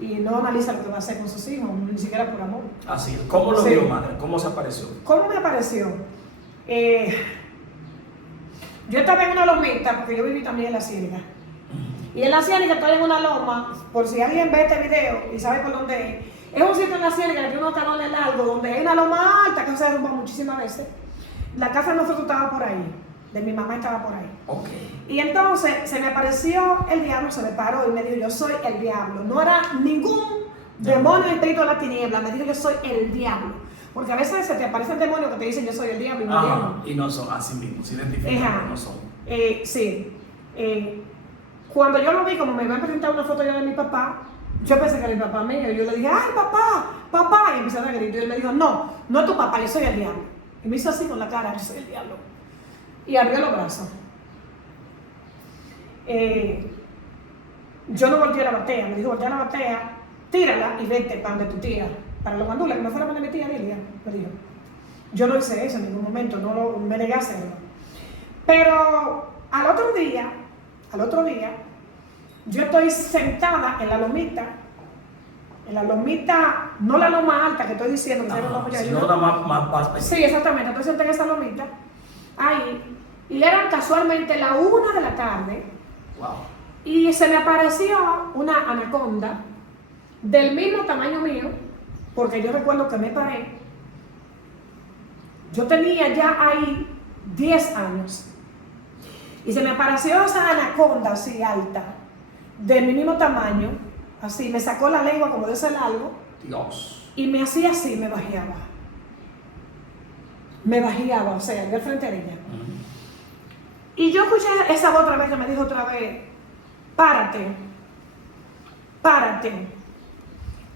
y no analiza lo que va a hacer con sus hijos, ni siquiera por amor. Así es. ¿Cómo lo vio, madre? ¿Cómo se apareció? ¿Cómo me apareció? Yo estaba en una lomita, porque yo viví también en la Ciénaga. Y en la Ciénaga estoy en una loma, por si alguien ve este video y sabe por dónde es. Es un sitio en la Ciénaga que tiene unos talones largos, donde hay una loma alta que se derrumba muchísimas veces. La casa de nosotros estaba por ahí, de mi mamá estaba por ahí. Okay. Y entonces se me apareció el diablo, se me paró y me dijo, yo soy el diablo. No era ningún demonio espíritu de la tiniebla, me dijo, yo soy el diablo. Porque a veces se te aparecen demonios que te dicen, yo soy el diablo y no el diablo. Y no son así mismos, se identifican, pero no son. Sí. Cuando yo lo vi, como me iban a presentar una foto yo de mi papá, yo pensé que era mi papá mío. Y yo le dije, ay, papá. Y empecé a dar gritos. Y él me dijo, no es tu papá, yo soy el diablo. Y me hizo así con la cara, yo soy el diablo. Y abrió los brazos. Yo no volteé a la batea. Me dijo, voltea a la batea, tírala y vete para donde tu tía. Para los gandules, que me fuera para mi tía Lilia. Me dijo. Yo no hice eso en ningún momento, me negué a hacerlo. Pero al otro día, al otro día, yo estoy sentada en la lomita, no la loma alta que estoy diciendo, sino la más pequeña. Sí, exactamente, estoy sentada en esa lomita, ahí, y eran casualmente la 1 de la tarde, wow. Y se me apareció una anaconda del mismo tamaño mío, porque yo recuerdo que me paré, yo tenía ya ahí 10 años, y se me apareció esa anaconda así alta, del mismo tamaño, así, me sacó la lengua como de ese largo, Dios. y me hacía así, me bajeaba, o sea, yo al frente de ella. Y yo escuché esa voz otra vez que me dijo otra vez, párate,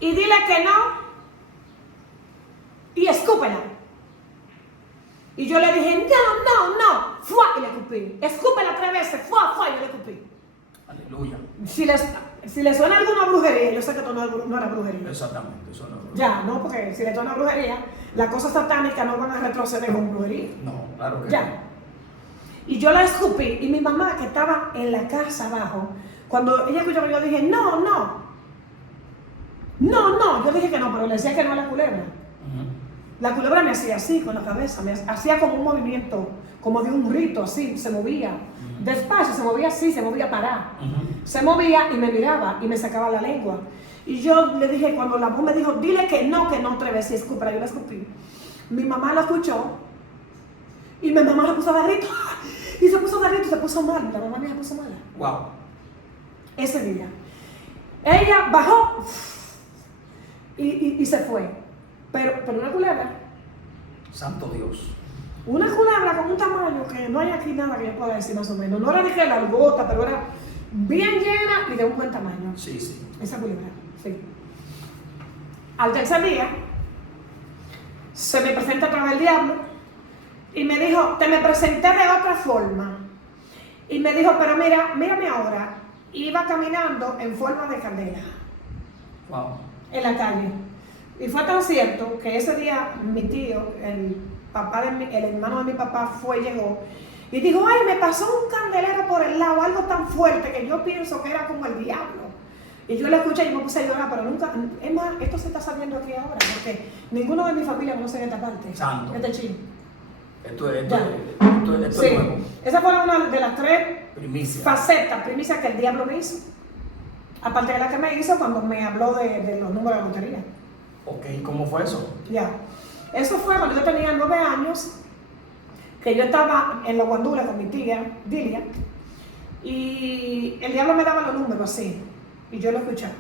y dile que no, y escúpela. Y yo le dije, no, ¡fua! Y le escupí. Escúpela 3 veces, ¡fua! Y yo le escupí. Aleluya. Si le suena alguna brujería, yo sé que esto no era brujería. Exactamente, eso no es brujería. Ya, no, porque si le suena brujería, las cosas satánicas no van a retroceder con brujería. No, claro que ya. no. Y yo la escupí, y mi mamá, que estaba en la casa abajo, cuando ella escuchó que yo dije, no, yo dije que no, pero le decía que no a la culebra. La culebra me hacía así con la cabeza, me hacía como un movimiento, como de un rito, así, se movía. Despacio, se movía así, se movía parada. Se movía y me miraba y me sacaba la lengua. Y yo le dije, cuando la voz me dijo, dile que no 3 veces y escúpela, yo la escupí. Mi mamá la escuchó y mi mamá la puso a dar grito. Y se puso a dar grito y se puso mal. La mamá mía se puso mala. Wow. Ese día. Ella bajó y se fue. Pero una culebra. Santo Dios. Una culebra con un tamaño que no hay aquí nada que yo pueda decir más o menos. No era de que largota, pero era bien llena y de un buen tamaño. Sí. Esa culebra, sí. Al tercer día, se me presenta otra vez el diablo y me dijo, te me presenté de otra forma. Y me dijo, pero mírame ahora. Iba caminando en forma de candela. Wow. En la calle. Y fue tan cierto que ese día mi tío, el hermano de mi papá llegó y dijo, ay, me pasó un candelero por el lado, algo tan fuerte que yo pienso que era como el diablo. Y yo lo escuché y me puse a llorar, pero nunca, es más, esto se está sabiendo aquí ahora, porque ninguno de mi familia conoce esta parte. Santo. Este chino. Esto es sí. nuevo. Esa fue una de las 3 primicias que el diablo me hizo. Aparte de la que me hizo cuando me habló de los números de la lotería. Ok, ¿cómo fue eso? Ya. Eso fue cuando yo tenía 9 años, que yo estaba en los guandules con mi tía, Dilia, y el diablo me daba los números así, y yo lo escuchaba.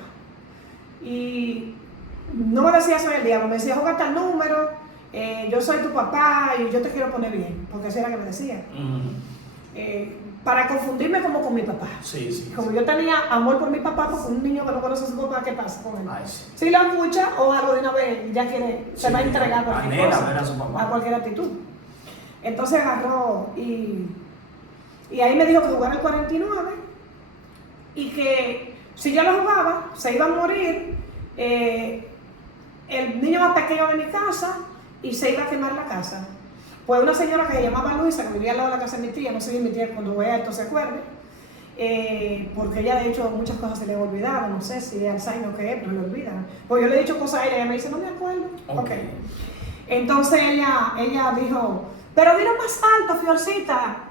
Y no me decía soy el diablo, me decía, juega tal número, yo soy tu papá y yo te quiero poner bien, porque eso era que me decía. Para confundirme como con mi papá. Sí. Como yo tenía amor por mi papá, porque un niño que no conoce a su papá, ¿qué pasa con él? Ay, sí. Si lo escucha o algo de una vez, ya quiere, se va a entregar a cualquier cosa, ver a su papá. a cualquier actitud. Entonces agarró y ahí me dijo que jugara el 49 y que si yo lo jugaba, se iba a morir el niño más pequeño de mi casa y se iba a quemar la casa. Pues una señora que se llamaba Luisa, que vivía al lado de la casa de mi tía, no sé si mi tía cuando vea esto se acuerde, porque ella de hecho muchas cosas se le olvidaron, no sé si es Alzheimer o qué es, pero le olvidan. Pues yo le he dicho cosas a ella y ella me dice, no me acuerdo. Okay. Entonces ella dijo, pero dilo más alto, Fiorcita.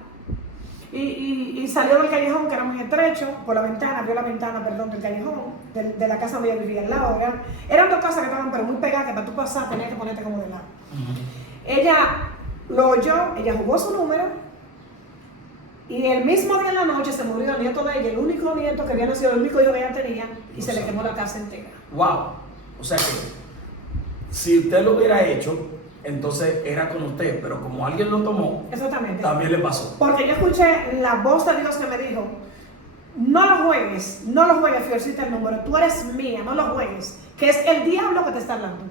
Y salió del callejón que era muy estrecho, por la ventana, abrió la ventana, perdón, del callejón, de la casa donde ella vivía al lado. Eran 2 casas que estaban pero muy pegadas, que para tú pasar tenías que ponerte como de lado. Ella lo oyó, ella jugó su número y el mismo día en la noche se murió el nieto de ella, el único nieto que había nacido, el único hijo que ella tenía, y se le quemó la casa entera. Wow. O sea que si usted lo hubiera hecho, entonces era con usted, pero como alguien lo tomó, exactamente, también le pasó. Porque yo escuché la voz de Dios que me dijo, no lo juegues, Fiorcita, el número, tú eres mía, no lo juegues, que es el diablo que te está hablando.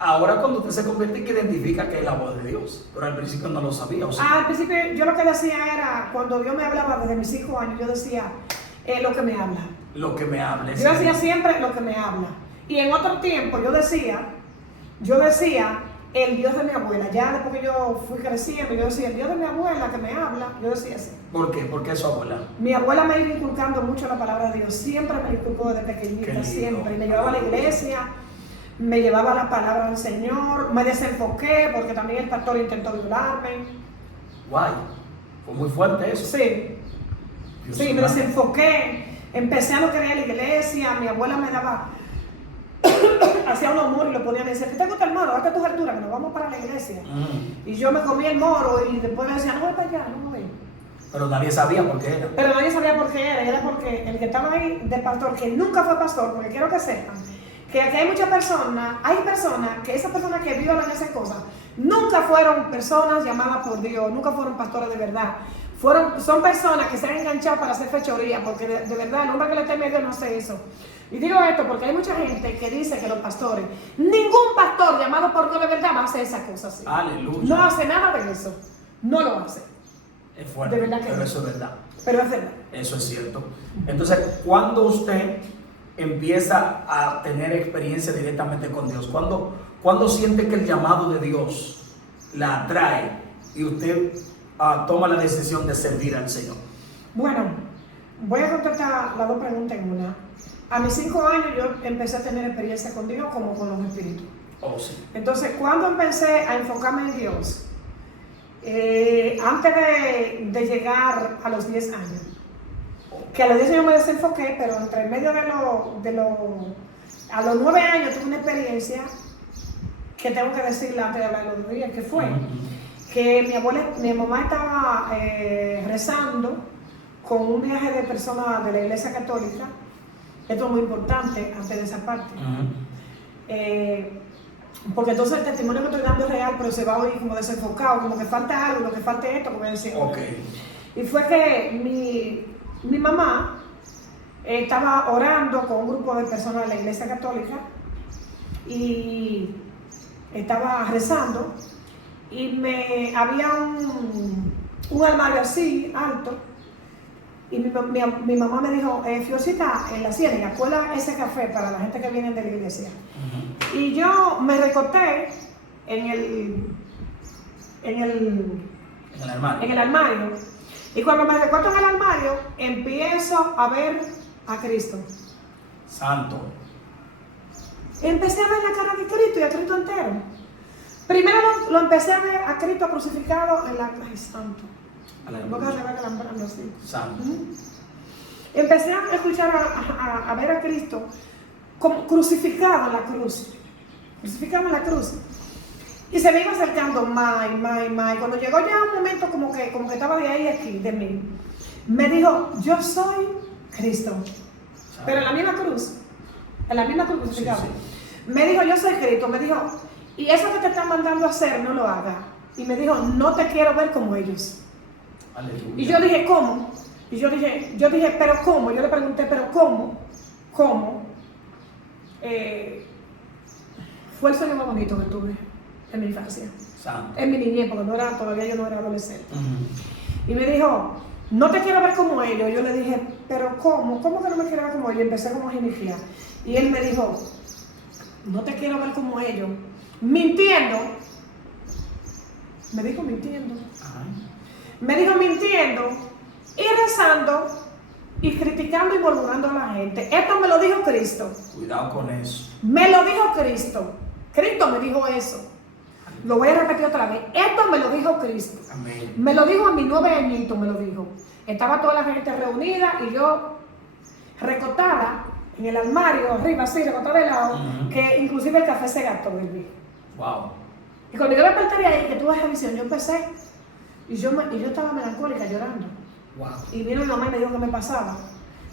Ahora cuando usted se convierte, que identifica que es la voz de Dios, pero al principio no lo sabía. ¿O sí? Al principio yo lo que decía era, cuando Dios me hablaba desde mis 5 años, yo decía, lo que me habla. Lo que me habla. Yo decía siempre lo que me habla. Y en otro tiempo yo decía, el Dios de mi abuela. Ya después que yo fui creciendo, yo decía, el Dios de mi abuela que me habla, yo decía así. ¿Por qué? ¿Por qué su abuela? Mi abuela me iba inculcando mucho la palabra de Dios, siempre me inculcó desde pequeñita, siempre. Y me llevaba a la iglesia, me llevaba la palabra del Señor, me desenfoqué porque también el pastor intentó violarme. Guay, fue muy fuerte eso. Sí, sí, me desenfoqué, empecé a no querer la iglesia, mi abuela me daba, hacía unos moros y lo ponía, me decía, ¿te gusta el moro? Hazte tus alturas, que nos vamos para la iglesia. Y yo me comí el moro y después me decía, no voy para allá, no voy. Pero nadie sabía por qué era. Pero nadie sabía por qué era porque el que estaba ahí de pastor, que nunca fue pastor, porque quiero que sepan, que aquí hay muchas personas, que esas personas que violan esas cosas, nunca fueron personas llamadas por Dios, nunca fueron pastores de verdad. Son personas que se han enganchado para hacer fechoría, porque de verdad el hombre que le teme a Dios no hace eso. Y digo esto porque hay mucha gente que dice que los pastores, ningún pastor llamado por Dios de verdad va a hacer esas cosas así. Aleluya. No hace nada de eso, no lo hace. Es fuerte, de verdad que pero no. eso es verdad. Pero es verdad. Eso es cierto. Entonces, ¿cuándo usted empieza a tener experiencia directamente con Dios? ¿Cuándo siente que el llamado de Dios la atrae y usted toma la decisión de servir al Señor? Bueno, voy a contestar las dos preguntas en una. A mis 5 años yo empecé a tener experiencia con Dios como con los espíritus. Oh, sí. Entonces, cuando empecé a enfocarme en Dios, antes de llegar a los 10 años, que a los 10 años me desenfoqué, pero entre medio a los 9 años tuve una experiencia que tengo que decirla antes de hablar de los días, que fue que mi mamá estaba rezando con un viaje de personas de la iglesia católica. Esto es muy importante antes de esa parte. Porque entonces el testimonio que estoy dando es real, pero se va a oír como desenfocado, como que falta algo, lo que falta esto, como decía. Okay. Y fue que mi mamá estaba orando con un grupo de personas de la iglesia católica y estaba rezando y había un armario así, alto, y mi mamá me dijo, Fiorcita, en la Ciénaga, cuela ese café para la gente que viene de la iglesia. Y yo me recorté en el armario. Y cuando me recorto en el armario, empiezo a ver a Cristo. Santo. Empecé a ver la cara de Cristo y a Cristo entero. Primero lo empecé a ver a Cristo crucificado en la... ¡Ay, santo! Santo. Empecé a escuchar, a ver a Cristo como crucificado en la cruz. Crucificado en la cruz. Y se me iba acercando más. Cuando llegó ya un momento como que estaba de ahí aquí, de mí, me dijo, yo soy Cristo. Pero en la misma cruz crucificado. Sí. Me dijo, yo soy Cristo. Me dijo, y eso que te están mandando a hacer, no lo hagas. Y me dijo, no te quiero ver como ellos. Aleluya. Y yo dije, ¿cómo? Y yo dije, ¿pero cómo? Yo le pregunté, ¿pero cómo? ¿Cómo? Fue el sueño más bonito que tuve en mi infancia. Santo. En mi niñez, porque todavía yo no era adolescente. Y me dijo, no te quiero ver como ellos. Yo le dije, ¿pero cómo? ¿Cómo que no me quiero ver como ellos? Y empecé como a genifiar. Y él me dijo, no te quiero ver como ellos. Mintiendo. Me dijo mintiendo. Ajá. Me dijo mintiendo y rezando y criticando y murmurando a la gente. Esto me lo dijo Cristo. Cuidado con eso. Me lo dijo Cristo. Cristo me dijo eso. Lo voy a repetir otra vez. Esto me lo dijo Cristo. Amén. Me lo dijo a mis 9 añitos, me lo dijo. Estaba toda la gente reunida y yo recostada en el armario, arriba así, recostada de lado, que inclusive el café se gastó, baby. Wow. Y cuando yo desperté de ahí, que tuve esa visión, yo empecé, y yo estaba melancólica, llorando. Wow. Y vino mi mamá y me dijo que me pasaba.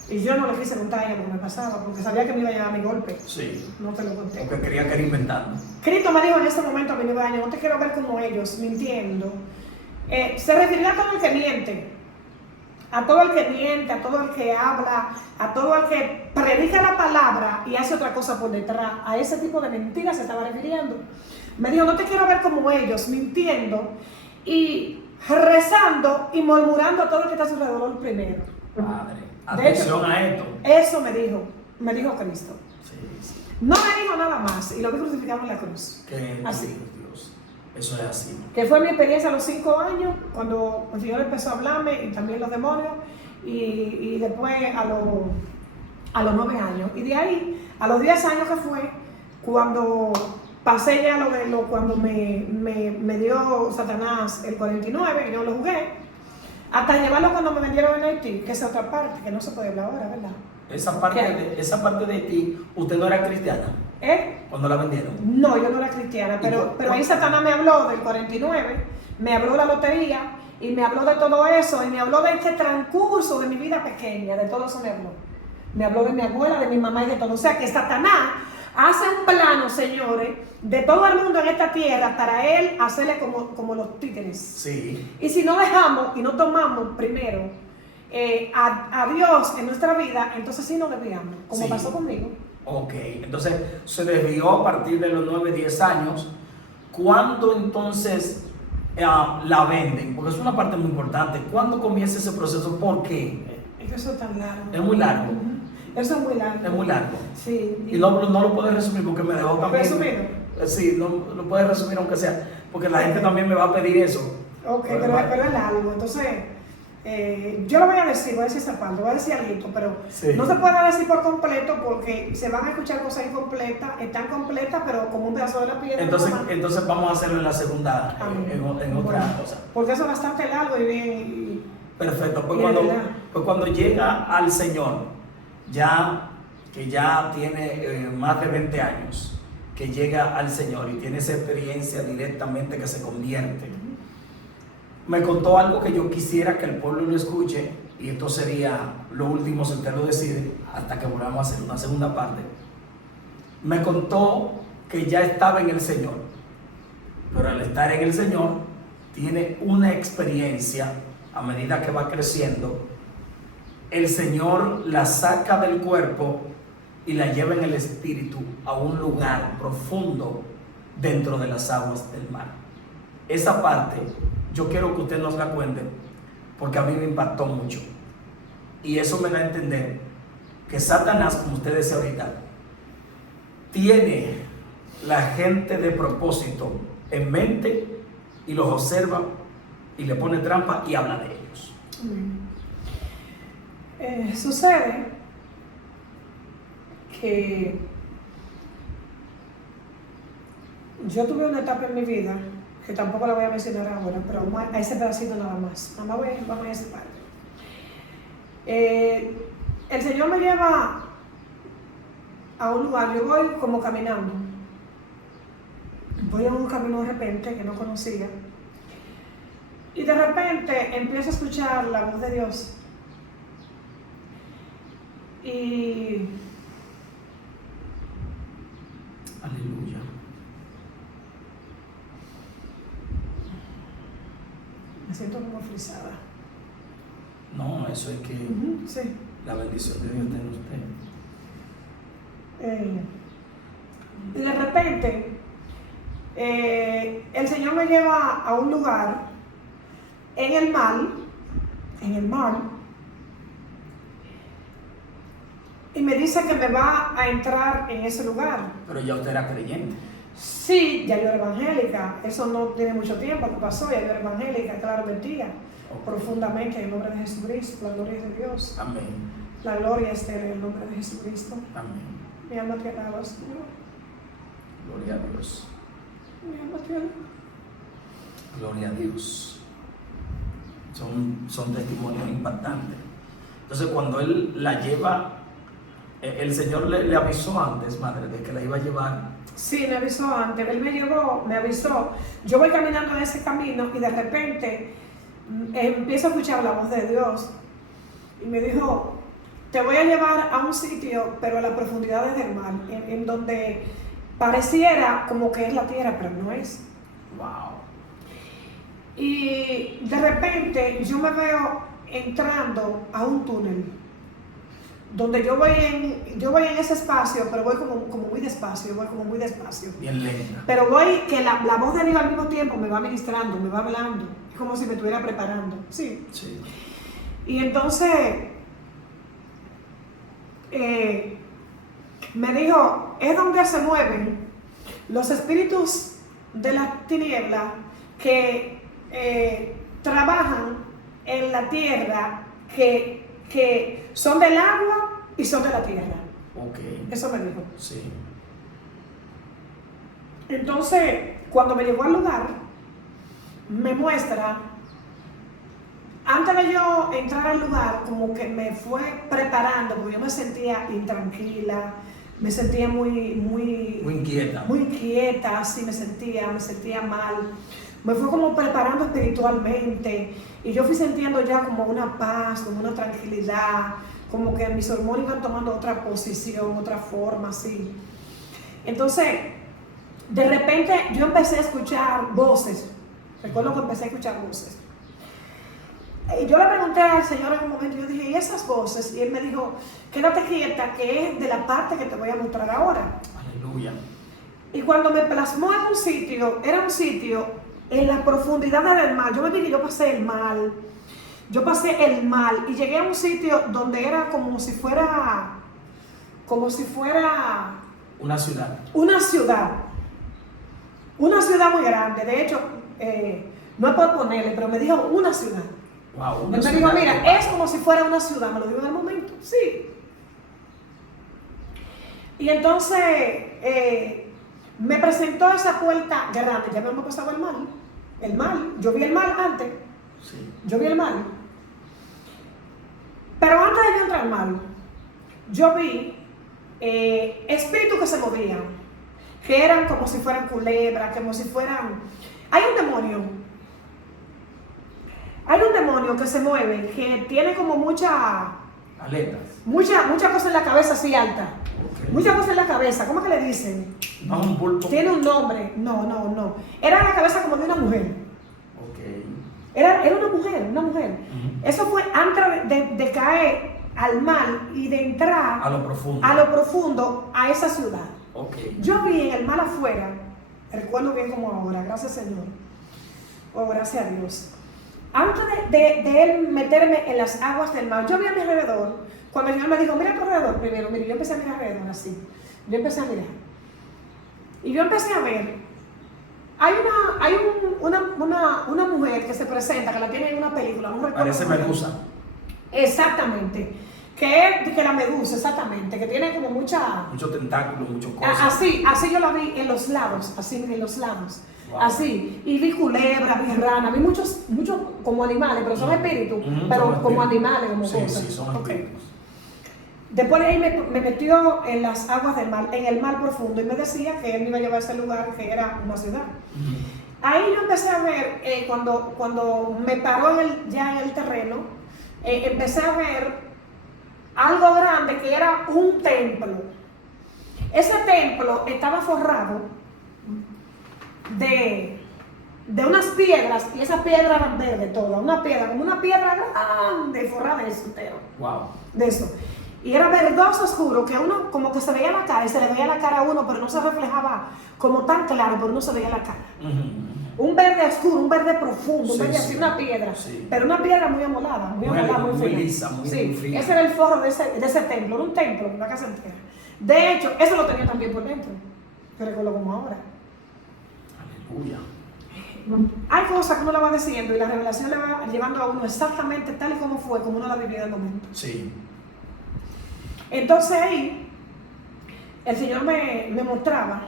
Y yo no le quise contar a ella porque me pasaba, porque sabía que me iba a llegar mi golpe. Sí. No te lo conté. Porque creía que era inventando. Cristo me dijo en ese momento a mis 9 años, no te quiero ver como ellos, mintiendo. Se refería a todo el que miente. A todo el que miente, a todo el que habla, a todo el que predica la palabra y hace otra cosa por detrás. A ese tipo de mentiras se estaba refiriendo. Me dijo, no te quiero ver como ellos, mintiendo y rezando y murmurando a todo el que está a su alrededor primero. Padre, atención hecho, a esto. Eso me dijo Cristo. Sí, sí. No me dijo nada más y lo vi crucificado en la cruz. Que así. Dios. Eso es así. Que fue mi experiencia a los 5 años, cuando el Señor empezó a hablarme y también los demonios, y después a los 9 años. Y de ahí, a los 10 años que fue, cuando pasé ya cuando me dio Satanás el 49, yo lo jugué, hasta llevarlo cuando me vendieron en Haití, que es otra parte, que no se puede hablar ahora, ¿verdad? Esa parte de Haití, ¿usted no era cristiana? Cuando la vendieron. No, yo no era cristiana, pero ahí Satanás me habló del 49, me habló de la lotería y me habló de todo eso y me habló de este transcurso de mi vida pequeña, de todo eso me habló. Me habló de mi abuela, de mi mamá y de todo. O sea que Satanás hace un plano, señores, de todo el mundo en esta tierra para él hacerle como los títeres. Sí. Y si no dejamos y no tomamos primero a Dios en nuestra vida, entonces sí nos desviamos, como sí. pasó conmigo. Ok, entonces se desvió a partir de los 9, 10 años. ¿Cuándo entonces la venden? Porque es una parte muy importante. ¿Cuándo comienza ese proceso? ¿Por qué? Es que eso es tan largo. Es muy largo. Eso es muy largo. Es muy largo. Sí. Y no lo puedes resumir porque me dejó también. ¿Resumido? Sí, no lo puedes resumir aunque sea. Porque la gente también me va a pedir eso. Ok, pero es largo. Entonces, yo lo voy a decir esa parte, voy a decir algo, pero sí. No se puede decir por completo porque se van a escuchar cosas incompletas, están completas, pero como un pedazo de la piedra. Entonces vamos a hacerlo en la segunda, en otra cosa. Porque eso es bastante largo y bien. Perfecto, pues cuando llega al Señor, que ya tiene más de 20 años, que llega al Señor y tiene esa experiencia directamente que se convierte, me contó algo que yo quisiera que el pueblo lo escuche, y esto sería lo último si usted lo decide, hasta que volvamos a hacer una segunda parte. Me contó que ya estaba en el Señor, pero al estar en el Señor tiene una experiencia. A medida que va creciendo, el Señor la saca del cuerpo y la lleva en el espíritu a un lugar profundo dentro de las aguas del mar. Esa parte yo quiero que usted nos la cuente porque a mí me impactó mucho, y eso me da a entender que Satanás, como usted decía ahorita, tiene la gente de propósito en mente y los observa y le pone trampa y habla de ellos. Sucede que yo tuve una etapa en mi vida que tampoco la voy a mencionar ahora, pero a ese pedacito nada más. Vamos a esa parte. El Señor me lleva a un lugar, yo voy como caminando. Voy a un camino de repente que no conocía. Y de repente empiezo a escuchar la voz de Dios. Y aleluya. Me siento como frisada. No, eso es que sí. La bendición de Dios está en usted. Y de repente el Señor me lleva a un lugar en el mar, y me dice que me va a entrar en ese lugar. Pero ya usted era creyente. Sí, ya yo era evangélica, eso no tiene mucho tiempo que pasó, ya yo era evangélica, claro, mentira, profundamente en el nombre de Jesucristo, la gloria es de Dios. Amén. La gloria es en el nombre de Jesucristo. Amén. Mi alma te alaba, Señor. Gloria a Dios. Mi alma te alaba. Gloria a Dios. Son testimonios impactantes. Entonces cuando él la lleva, el Señor le avisó antes, madre, de que la iba a llevar. Sí, me avisó antes, él me avisó. Yo voy caminando en ese camino y de repente empiezo a escuchar la voz de Dios y me dijo: te voy a llevar a un sitio, pero a las profundidades del mar, en donde pareciera como que es la tierra, pero no es. Wow. Y de repente yo me veo entrando a un túnel donde yo voy en ese espacio, pero voy como muy despacio, Bien lenta. Pero voy que la voz de Dios al mismo tiempo me va ministrando, me va hablando, es como si me estuviera preparando. Sí. Sí. Y entonces me dijo, es donde se mueven los espíritus de la tiniebla que trabajan en la tierra, que son del agua y son de la tierra. Okay. Eso me dijo. Sí. Entonces, cuando me llevó al lugar, me muestra, antes de yo entrar al lugar, como que me fue preparando, porque yo me sentía intranquila, me sentía muy inquieta. Muy inquieta, así me sentía mal. Me fue como preparando espiritualmente y yo fui sintiendo ya como una paz, como una tranquilidad, como que mis hormonas iban tomando otra posición, otra forma, así. Entonces, de repente yo empecé a escuchar voces. Recuerdo que empecé a escuchar voces. Y yo le pregunté al Señor en un momento, yo dije, ¿y esas voces? Y Él me dijo, quédate quieta, que es de la parte que te voy a mostrar ahora. Aleluya. Y cuando me plasmó en un sitio, era un sitio en la profundidad del mar. Yo me dije, yo pasé el mar y llegué a un sitio donde era como si fuera una ciudad. Una ciudad muy grande. De hecho, no es por ponerle, pero me dijo una ciudad. Wow, Él me dijo, mira, es como si fuera una ciudad, me lo dijo en el momento, sí. Y entonces me presentó esa puerta grande, ya me hemos pasado el mar, yo vi el mar antes, sí. Yo vi el mar. Pero antes de yo entrar al mar, yo vi espíritus que se movían, que eran como si fueran culebras, como si fueran... Hay un demonio que se mueve, que tiene como mucha cosa en la cabeza así alta. Okay. Mucha cosa en la cabeza, ¿cómo que le dicen? No, un pulpo. Tiene un nombre, no. Era la cabeza como de una mujer. Okay. Era una mujer. Uh-huh. Eso fue antes de caer al mar y de entrar a lo profundo a esa ciudad. Okay. Yo vi en el mar afuera, recuerdo bien como ahora, gracias Señor, gracias a Dios. Antes de él meterme en las aguas del mar, yo vi a mi alrededor, cuando el Señor me dijo, mira a tu alrededor primero, mire, yo empecé a mirar alrededor así, yo empecé a mirar. Y yo empecé a ver, hay una mujer que se presenta, que la tiene en una película, no recuerdo. Parece Medusa. Exactamente, que la Medusa, exactamente, que tiene como mucho tentáculo, muchas cosas. Así yo la vi en los lados, así en los lados. Wow. Así, y vi culebra, vi rana, vi muchos como animales, pero son espíritus, pero como animales, como cosas. Sí, son espíritus. Después de ahí me metió en las aguas del mar, en el mar profundo, y me decía que él me iba a llevar a ese lugar que era una ciudad. Ahí yo empecé a ver, cuando me paró ya en el terreno, empecé a ver algo grande que era un templo. Ese templo estaba forrado de unas piedras, y esas piedras eran verdes todas, como una piedra grande forrada de eso entero. Wow. De eso. Y era verdoso oscuro, que uno como que se veía la cara, y se le veía la cara a uno, pero no se reflejaba como tan claro, pero uno se veía la cara. Un verde oscuro, un verde profundo, un verde así, una piedra, pero una piedra muy amolada, muy fina. Lisa, muy fina. Ese era el forro de ese templo, era un templo, una casa entera. De hecho, eso lo tenía también por dentro, que recuerdo como ahora. Aleluya. Hay cosas que uno la va diciendo y la revelación le va llevando a uno exactamente tal y como fue, como uno la vivió en el momento. Sí. Entonces ahí, el Señor me mostraba,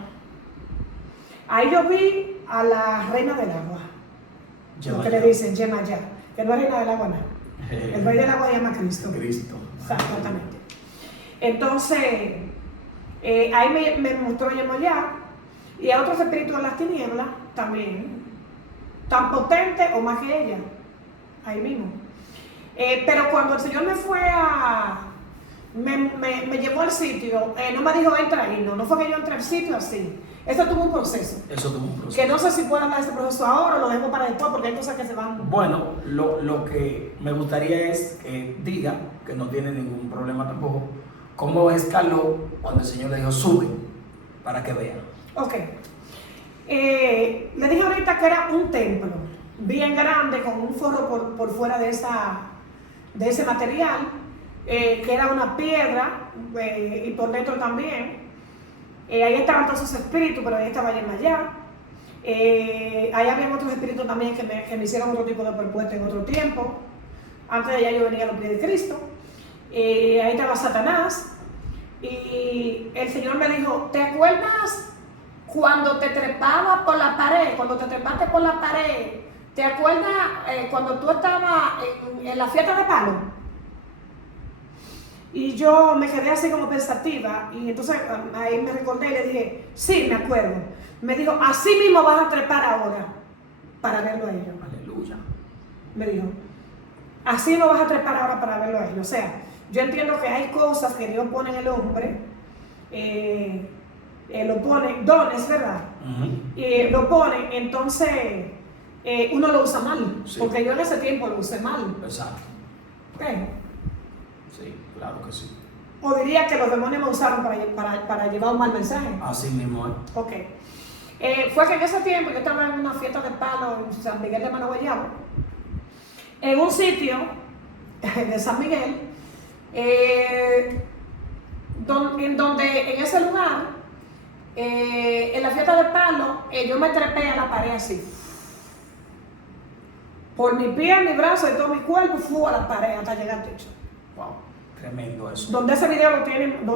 ahí yo vi a la reina del agua, lo que le dicen, Yemayá, que no es reina del agua, no. El rey del agua se llama Cristo. Exactamente. Entonces, ahí me mostró Yemayá y a otros espíritus de las tinieblas también, tan potente o más que ella, ahí mismo. Pero cuando el Señor me fue me llevó al sitio, no me dijo entra ahí, no fue que yo entré al sitio así. Eso tuvo un proceso. Que no sé si puedo hablar de ese proceso ahora o lo dejo para después porque hay cosas que se van. Bueno, lo que me gustaría es que diga, que no tiene ningún problema tampoco, cómo escaló cuando el Señor le dijo sube, para que vean. Ok. Le dije ahorita que era un templo bien grande con un forro por fuera de ese material. que era una piedra, y por dentro también. Ahí estaban todos esos espíritus, pero ahí estaba Yemayá. Ahí había otros espíritus también que me hicieron otro tipo de propuesta en otro tiempo. Antes de allá yo venía a los pies de Cristo. Ahí estaba Satanás. Y el Señor me dijo, ¿te acuerdas cuando te trepaba por la pared? Cuando te trepaste por la pared, ¿te acuerdas cuando tú estabas en la fiesta de palo? Y yo me quedé así como pensativa, y entonces ahí me recordé y le dije, sí, me acuerdo. Me dijo, así mismo vas a trepar ahora para verlo a ellos. Aleluya. Me dijo, así no vas a trepar ahora para verlo a ellos. O sea, yo entiendo que hay cosas que Dios pone en el hombre, lo pone, dones, ¿verdad? Y lo pone, entonces uno lo usa mal, sí. Porque yo en ese tiempo lo usé mal. Exacto. ¿Okay? Sí, claro que sí. O diría que los demonios me usaron para llevar un mal mensaje. Así mismo es. Ok. Fue que en ese tiempo yo estaba en una fiesta de palo en San Miguel de Managuayabo, en un sitio de San Miguel, en ese lugar, en la fiesta de palo, yo me trepé a la pared así. Por mi pie, mi brazo y todo mi cuerpo, fui a la pared hasta llegar al techo. Wow, tremendo eso. Donde ese video lo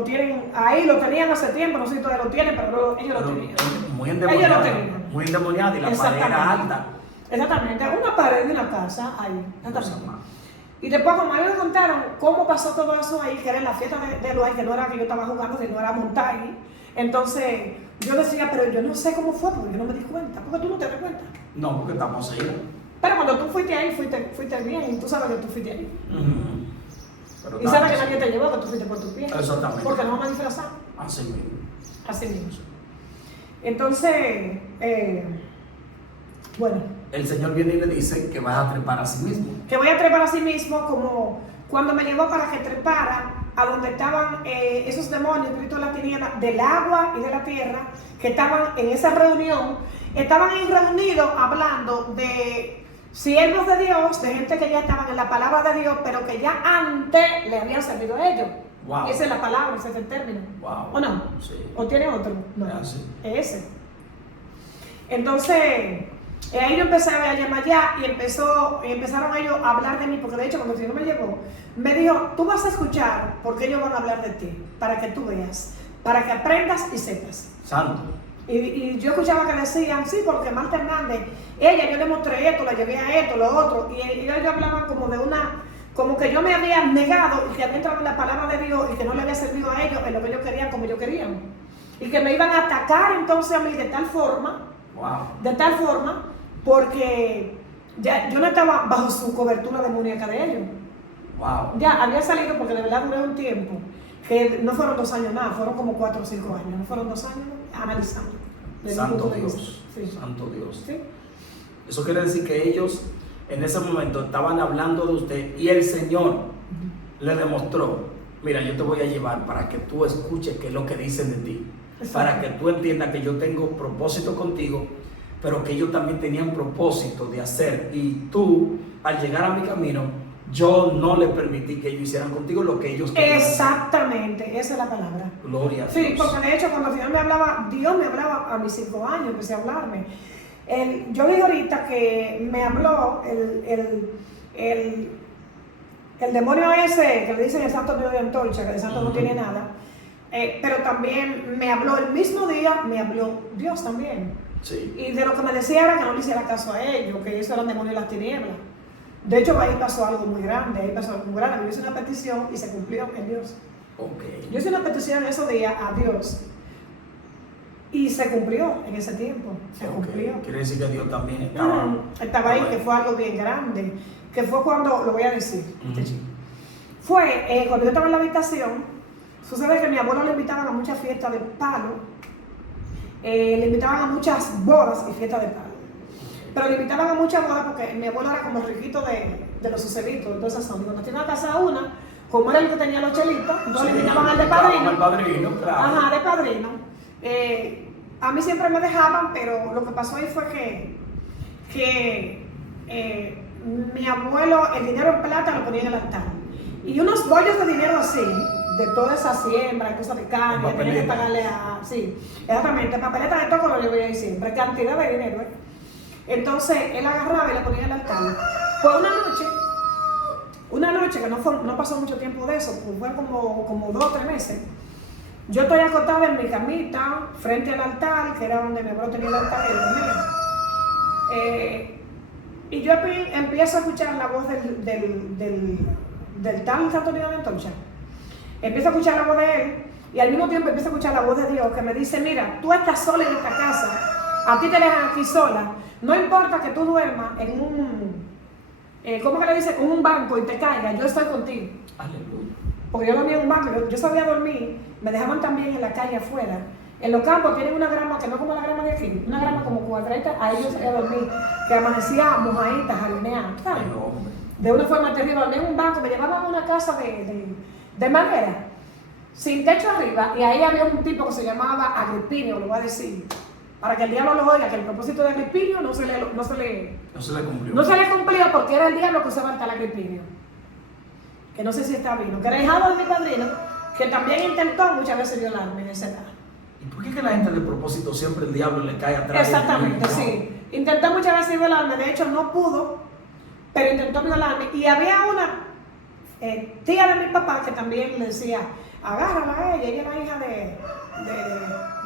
tienen, ahí lo tenían hace tiempo, no sé si todavía lo tienen, pero ellos lo tenían. Muy endemoniado. Ellos lo tenían. Muy endemoniado y la pared era alta. Exactamente, una pared de una casa ahí. Y después, como ellos me contaron cómo pasó todo eso ahí, que era en la fiesta de Eloy, que no era que yo estaba jugando, sino era montar ahí. Entonces, yo decía, pero yo no sé cómo fue, porque yo no me di cuenta. ¿Por qué tú no te das cuenta? No, porque estamos ahí. Pero cuando tú fuiste ahí, fuiste bien, y tú sabes que tú fuiste ahí. Pero y sabes que nadie te llevó, que tú fuiste por tu pie. Exactamente. Porque no vamos a disfrazar. Así mismo. Así mismo. Entonces, bueno. El Señor viene y le dice que vas a trepar a sí mismo. Que voy a trepar a sí mismo, como cuando me llevó para que trepara a donde estaban esos demonios, espíritus de la tiniebla, del agua y de la tierra, que estaban en esa reunión. Estaban ahí reunidos hablando de siervos de Dios, de gente que ya estaban en la palabra de Dios, pero que ya antes le habían servido a ellos. Wow. Esa es la palabra, ese es el término. Wow. ¿O no? Sí. ¿O tiene otro? No. Sí. Es ese. Entonces, ahí yo empecé a llamar ya y empezaron ellos a hablar de mí, porque de hecho cuando el Señor me llevó, me dijo, tú vas a escuchar porque ellos van a hablar de ti, para que tú veas, para que aprendas y sepas. Santo. Y yo escuchaba que decían, sí, porque Marta Hernández, yo le mostré esto, la llevé a esto, lo otro, y ellos hablaban como que yo me había negado y que había entrado en la palabra de Dios y que no le había servido a ellos en lo que ellos querían como ellos querían. Y que me iban a atacar entonces a mí de tal forma, porque ya yo no estaba bajo su cobertura demoníaca de ellos. Wow. Ya había salido porque de verdad duré un tiempo, que no fueron 2 años nada, fueron como 4 o 5 años, no fueron 2 años analizando. Santo Dios, sí. Santo Dios. ¿Sí? Eso quiere decir que ellos en ese momento estaban hablando de usted y el Señor le demostró, mira, yo te voy a llevar para que tú escuches qué es lo que dicen de ti. Exacto. Para que tú entiendas que yo tengo propósito contigo, pero que ellos también tenían propósito de hacer. Y tú, al llegar a mi camino, yo no les permití que ellos hicieran contigo lo que ellos querían. Exactamente, esa es la palabra. Gloria a Dios. Sí, porque de hecho cuando el Señor me hablaba, Dios me hablaba a mis 5 años, empecé a hablarme. Yo digo ahorita que me habló el demonio ese, que le dicen el santo Dios de antorcha, que el santo no tiene nada, pero también me habló el mismo día, me habló Dios también. Sí. Y de lo que me decía era que no le hiciera caso a ellos, que ellos eran demonios de las tinieblas. De hecho, ahí pasó algo muy grande, Yo hice una petición y se cumplió en Dios. Okay. Yo hice una petición esos días a Dios y se cumplió en ese tiempo. Se cumplió. Quiere decir que Dios también estaba ahí, que fue algo bien grande. Que fue cuando, lo voy a decir, fue cuando yo estaba en la habitación. Sucede que a mi abuelo le invitaban a muchas fiestas de palo, le invitaban a muchas bodas y fiestas de palo. Pero le invitaban a muchas bodas porque mi abuelo era como el riquito de los suceditos, entonces son. Cuando tenía casa una, como era el que tenía los chelitos, entonces le invitaban al de padrino. Al padrino, claro. Ajá, de padrino. A mí siempre me dejaban, pero lo que pasó ahí fue que mi abuelo, el dinero en plata lo ponía en el altar. y unos bollos de dinero así, de toda esa siembra, cosas de caña, tenía que pagarle a, sí, exactamente, papeletas de todo color yo veía ahí siempre, cantidad de dinero, Entonces él agarraba y le ponía el altar. Fue una noche que no pasó mucho tiempo de eso, pues fue como 2 o 3 meses. Yo estoy acostada en mi camita, frente al altar, que era donde mi abuelo tenía el altar y dormía. Y yo empiezo a escuchar la voz del tal Antonio de Antorcha. Empiezo a escuchar la voz de él y al mismo tiempo empiezo a escuchar la voz de Dios que me dice, mira, tú estás sola en esta casa, a ti te dejan aquí sola, no importa que tú duermas en ¿cómo que le dice? En un banco y te caigas, yo estoy contigo. Aleluya. Porque yo dormía en un banco, yo sabía dormir, me dejaban también en la calle afuera. En los campos tienen una grama que no como la grama de aquí, una grama como cuadrita, ahí yo sabía dormir, que amanecía mojadita, jaloneada, ¿sabes? De una forma terrible, dormía en un banco, me llevaban a una casa de madera, sin techo arriba, y ahí había un tipo que se llamaba Agripinio, lo voy a decir, para que el diablo lo oiga, que el propósito de Agripinio no se le cumplió. No se le cumplió porque era el diablo que usaba el tal Agripinio, que no sé si está vivo, que era hijado de mi padrino, que también intentó muchas veces violarme en esa edad. ¿Y por qué que la gente de propósito siempre el diablo le cae atrás? Exactamente, sí. Intentó muchas veces violarme, de hecho no pudo, pero intentó violarme. Y había una tía de mi papá que también le decía, agárrala a ella era hija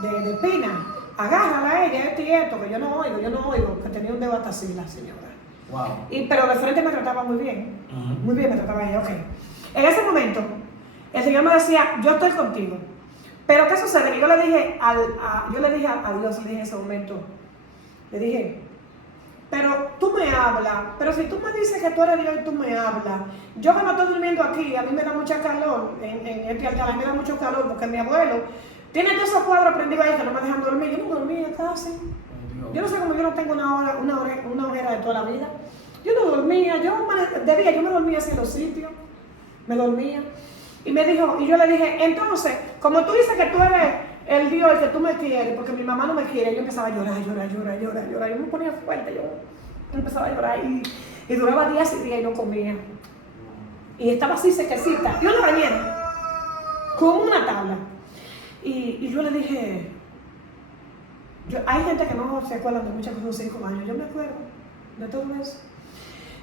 de Pina, agárrala a ella, esto y esto, que yo no oigo, que tenía un dedo hasta así la señora. Wow. Pero de frente me trataba muy bien, muy bien me trataba ella, ok. En ese momento, el Señor me decía, yo estoy contigo. Pero ¿qué sucede? Que yo le dije a Dios, le dije en ese momento, le dije, pero tú me hablas, pero si tú me dices que tú eres Dios y tú me hablas, yo cuando estoy durmiendo aquí, a mí me da mucha calor, en este altar, a mí me da mucho calor, porque mi abuelo tiene todos esos cuadros prendidos ahí que no me dejan dormir, yo no dormía casi, yo no sé cómo yo no tengo una hoguera de toda la vida, yo no dormía, de día yo me dormía así en los sitios, me dormía. Y me dijo, y yo le dije, entonces, como tú dices que tú eres el Dios y que tú me quieres, porque mi mamá no me quiere, yo empezaba a llorar, yo me ponía fuerte, yo empezaba a llorar y duraba días y días y no comía. Y estaba así sequecita, yo la bañé con una tabla. Y yo le dije, hay gente que no se acuerda de muchas cosas de 5 años, yo me acuerdo de todo eso.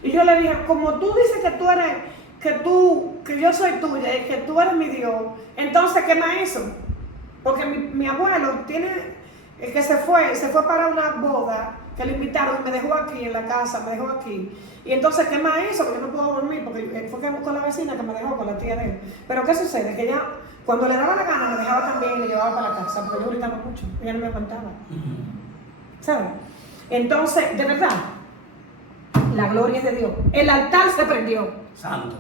Y yo le dije, como tú dices que tú eres... que yo soy tuya y que tú eres mi Dios, entonces ¿qué me hizo? Porque mi abuelo que se fue para una boda que le invitaron y me dejó aquí en la casa, me dejó aquí. Y entonces ¿qué me hizo? Porque yo no puedo dormir, porque fue con la vecina que me dejó, con la tía de él. Pero ¿qué sucede? Que ella, cuando le daba la gana, me dejaba también y me llevaba para la casa, porque yo gritaba mucho, ella no me aguantaba. ¿Sabes? Entonces, de verdad, la gloria es de Dios. El altar se prendió. Santo.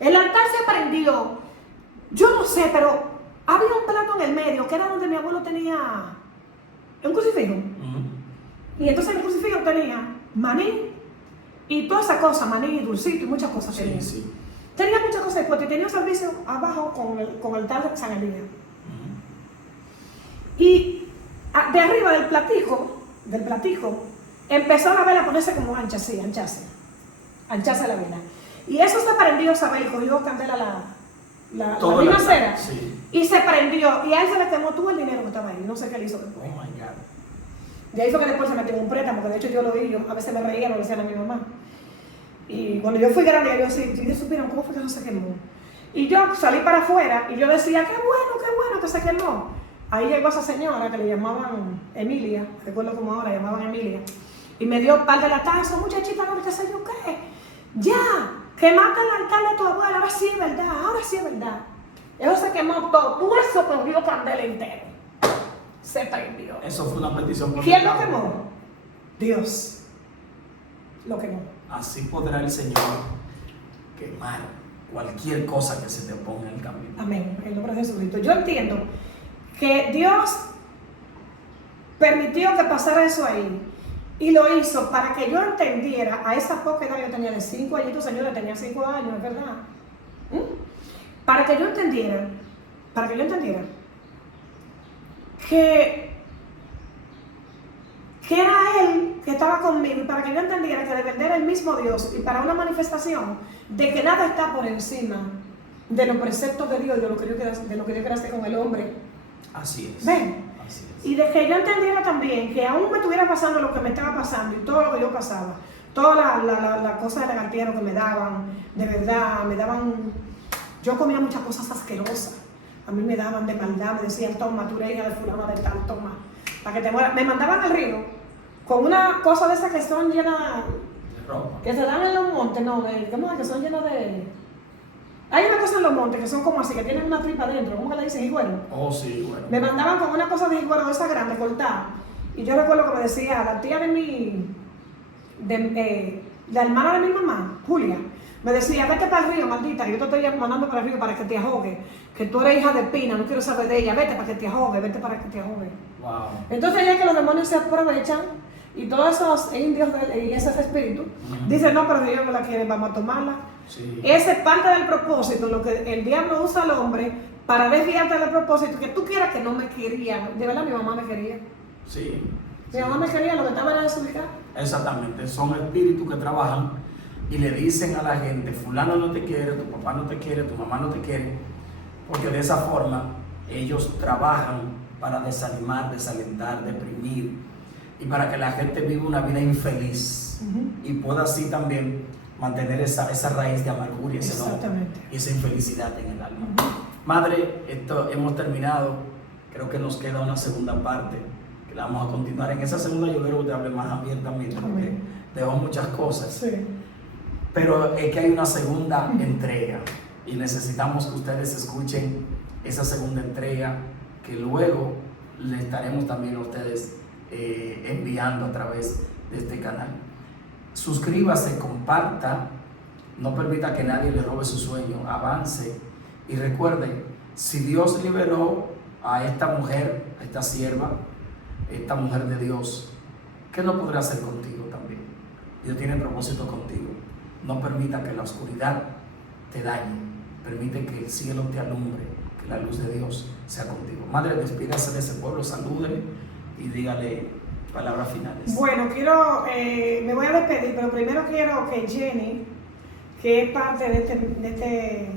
El altar se prendió, yo no sé, pero había un plato en el medio que era donde mi abuelo tenía un crucifijo. Y entonces el crucifijo tenía maní y toda esa cosa, maní, dulcito y muchas cosas tenía. Sí. Tenía muchas cosas porque tenía un servicio abajo con el altar de San Elías. Y de arriba del platico, empezó la vela a ponerse como ancha, así, ancharse la vela. Y eso se prendió, Isabel, cogió candela la misma cera, sí. Y se prendió, y a él se le quemó todo el dinero que estaba ahí, no sé qué le hizo después. Oh my God. De ahí fue que después se metió en un préstamo, porque de hecho yo lo vi, yo a veces me reía, lo decían a mi mamá. Y cuando yo fui grande, yo sí, si ellos supieran cómo fue que no se quemó. Y yo salí para afuera, y yo decía, qué bueno que se quemó. Ahí llegó esa señora que le llamaban Emilia, recuerdo como ahora, llamaban Emilia, y me dio un par de latazos, muchachita, no, qué sé yo qué, ya. Quemaste el altar de tu abuela, ahora sí es verdad. Eso se quemó todo eso cogió candela entero. Se prendió. Eso fue una petición. ¿Quién lo quemó? Dios lo quemó. Así podrá el Señor quemar cualquier cosa que se te ponga en el camino. Amén, en el nombre de Jesucristo. Yo entiendo que Dios permitió que pasara eso ahí. Y lo hizo para que yo entendiera, a esa poca edad yo tenía de 5 añitos, señora, tenía 5 años, es verdad. Para que yo entendiera que era Él que estaba conmigo y para que yo entendiera que de verdad era el mismo Dios y para una manifestación de que nada está por encima de los preceptos de Dios, de lo que Dios quiere hacer con el hombre. Así es. ¿Ven? Así es. Y de que yo entendiera también que aún me estuviera pasando lo que me estaba pasando y todo lo que yo pasaba, toda la cosa de lagartija que me daban, de verdad, me daban, yo comía muchas cosas asquerosas, a mí me daban de maldad, me decían, toma, tú eres hija de fulano de tal, toma, para que te mueras. Me mandaban al río con una cosa de esas que son llenas, De ropa. que se dan en los montes, no, ¿cómo es? Que son llenas de... Hay una cosa en los montes que son como así, que tienen una tripa adentro, ¿cómo que le dicen? Higüero. Oh, sí, bueno. Me mandaban con una cosa de higüero de esa grande, cortada. Y yo recuerdo que me decía la tía de la hermana de mi mamá, Julia, me decía, vete para el río, maldita, yo te estoy mandando para el río para que te ahogue, que tú eres hija de Pina, no quiero saber de ella, vete para que te ahogue, vete para que te ahogue. Wow. Entonces ya que los demonios se aprovechan y todos esos indios y esos espíritus dicen, no, pero si ellos no la quieren, vamos a tomarla. Sí. Ese es parte del propósito, lo que el diablo usa al hombre para desviarte del propósito, que tú quieras que no me quería. De verdad mi mamá me quería. Sí. Mi mamá me quería, lo que estaba era desubicado. Exactamente, son espíritus que trabajan y le dicen a la gente, fulano no te quiere, tu papá no te quiere, tu mamá no te quiere, porque de esa forma ellos trabajan para desanimar, desalentar, deprimir y para que la gente viva una vida infeliz y pueda así también mantener esa raíz de amargura y ese enojo y esa infelicidad en el alma. Madre, esto hemos terminado, creo que nos queda una segunda parte que la vamos a continuar. En esa segunda yo quiero que te hable más abiertamente porque dejo muchas cosas. Sí. Pero es que hay una segunda entrega y necesitamos que ustedes escuchen esa segunda entrega que luego le estaremos también a ustedes enviando a través de este canal. Suscríbase, comparta, no permita que nadie le robe su sueño, avance y recuerde, si Dios liberó a esta mujer, a esta sierva, esta mujer de Dios, ¿qué no podrá hacer contigo también? Dios tiene propósito contigo. No permita que la oscuridad te dañe, permite que el cielo te alumbre, que la luz de Dios sea contigo. Madre, despídase de ese pueblo, salúdele y dígale palabras finales. Bueno, me voy a despedir, pero primero quiero que Jenny, que es parte de este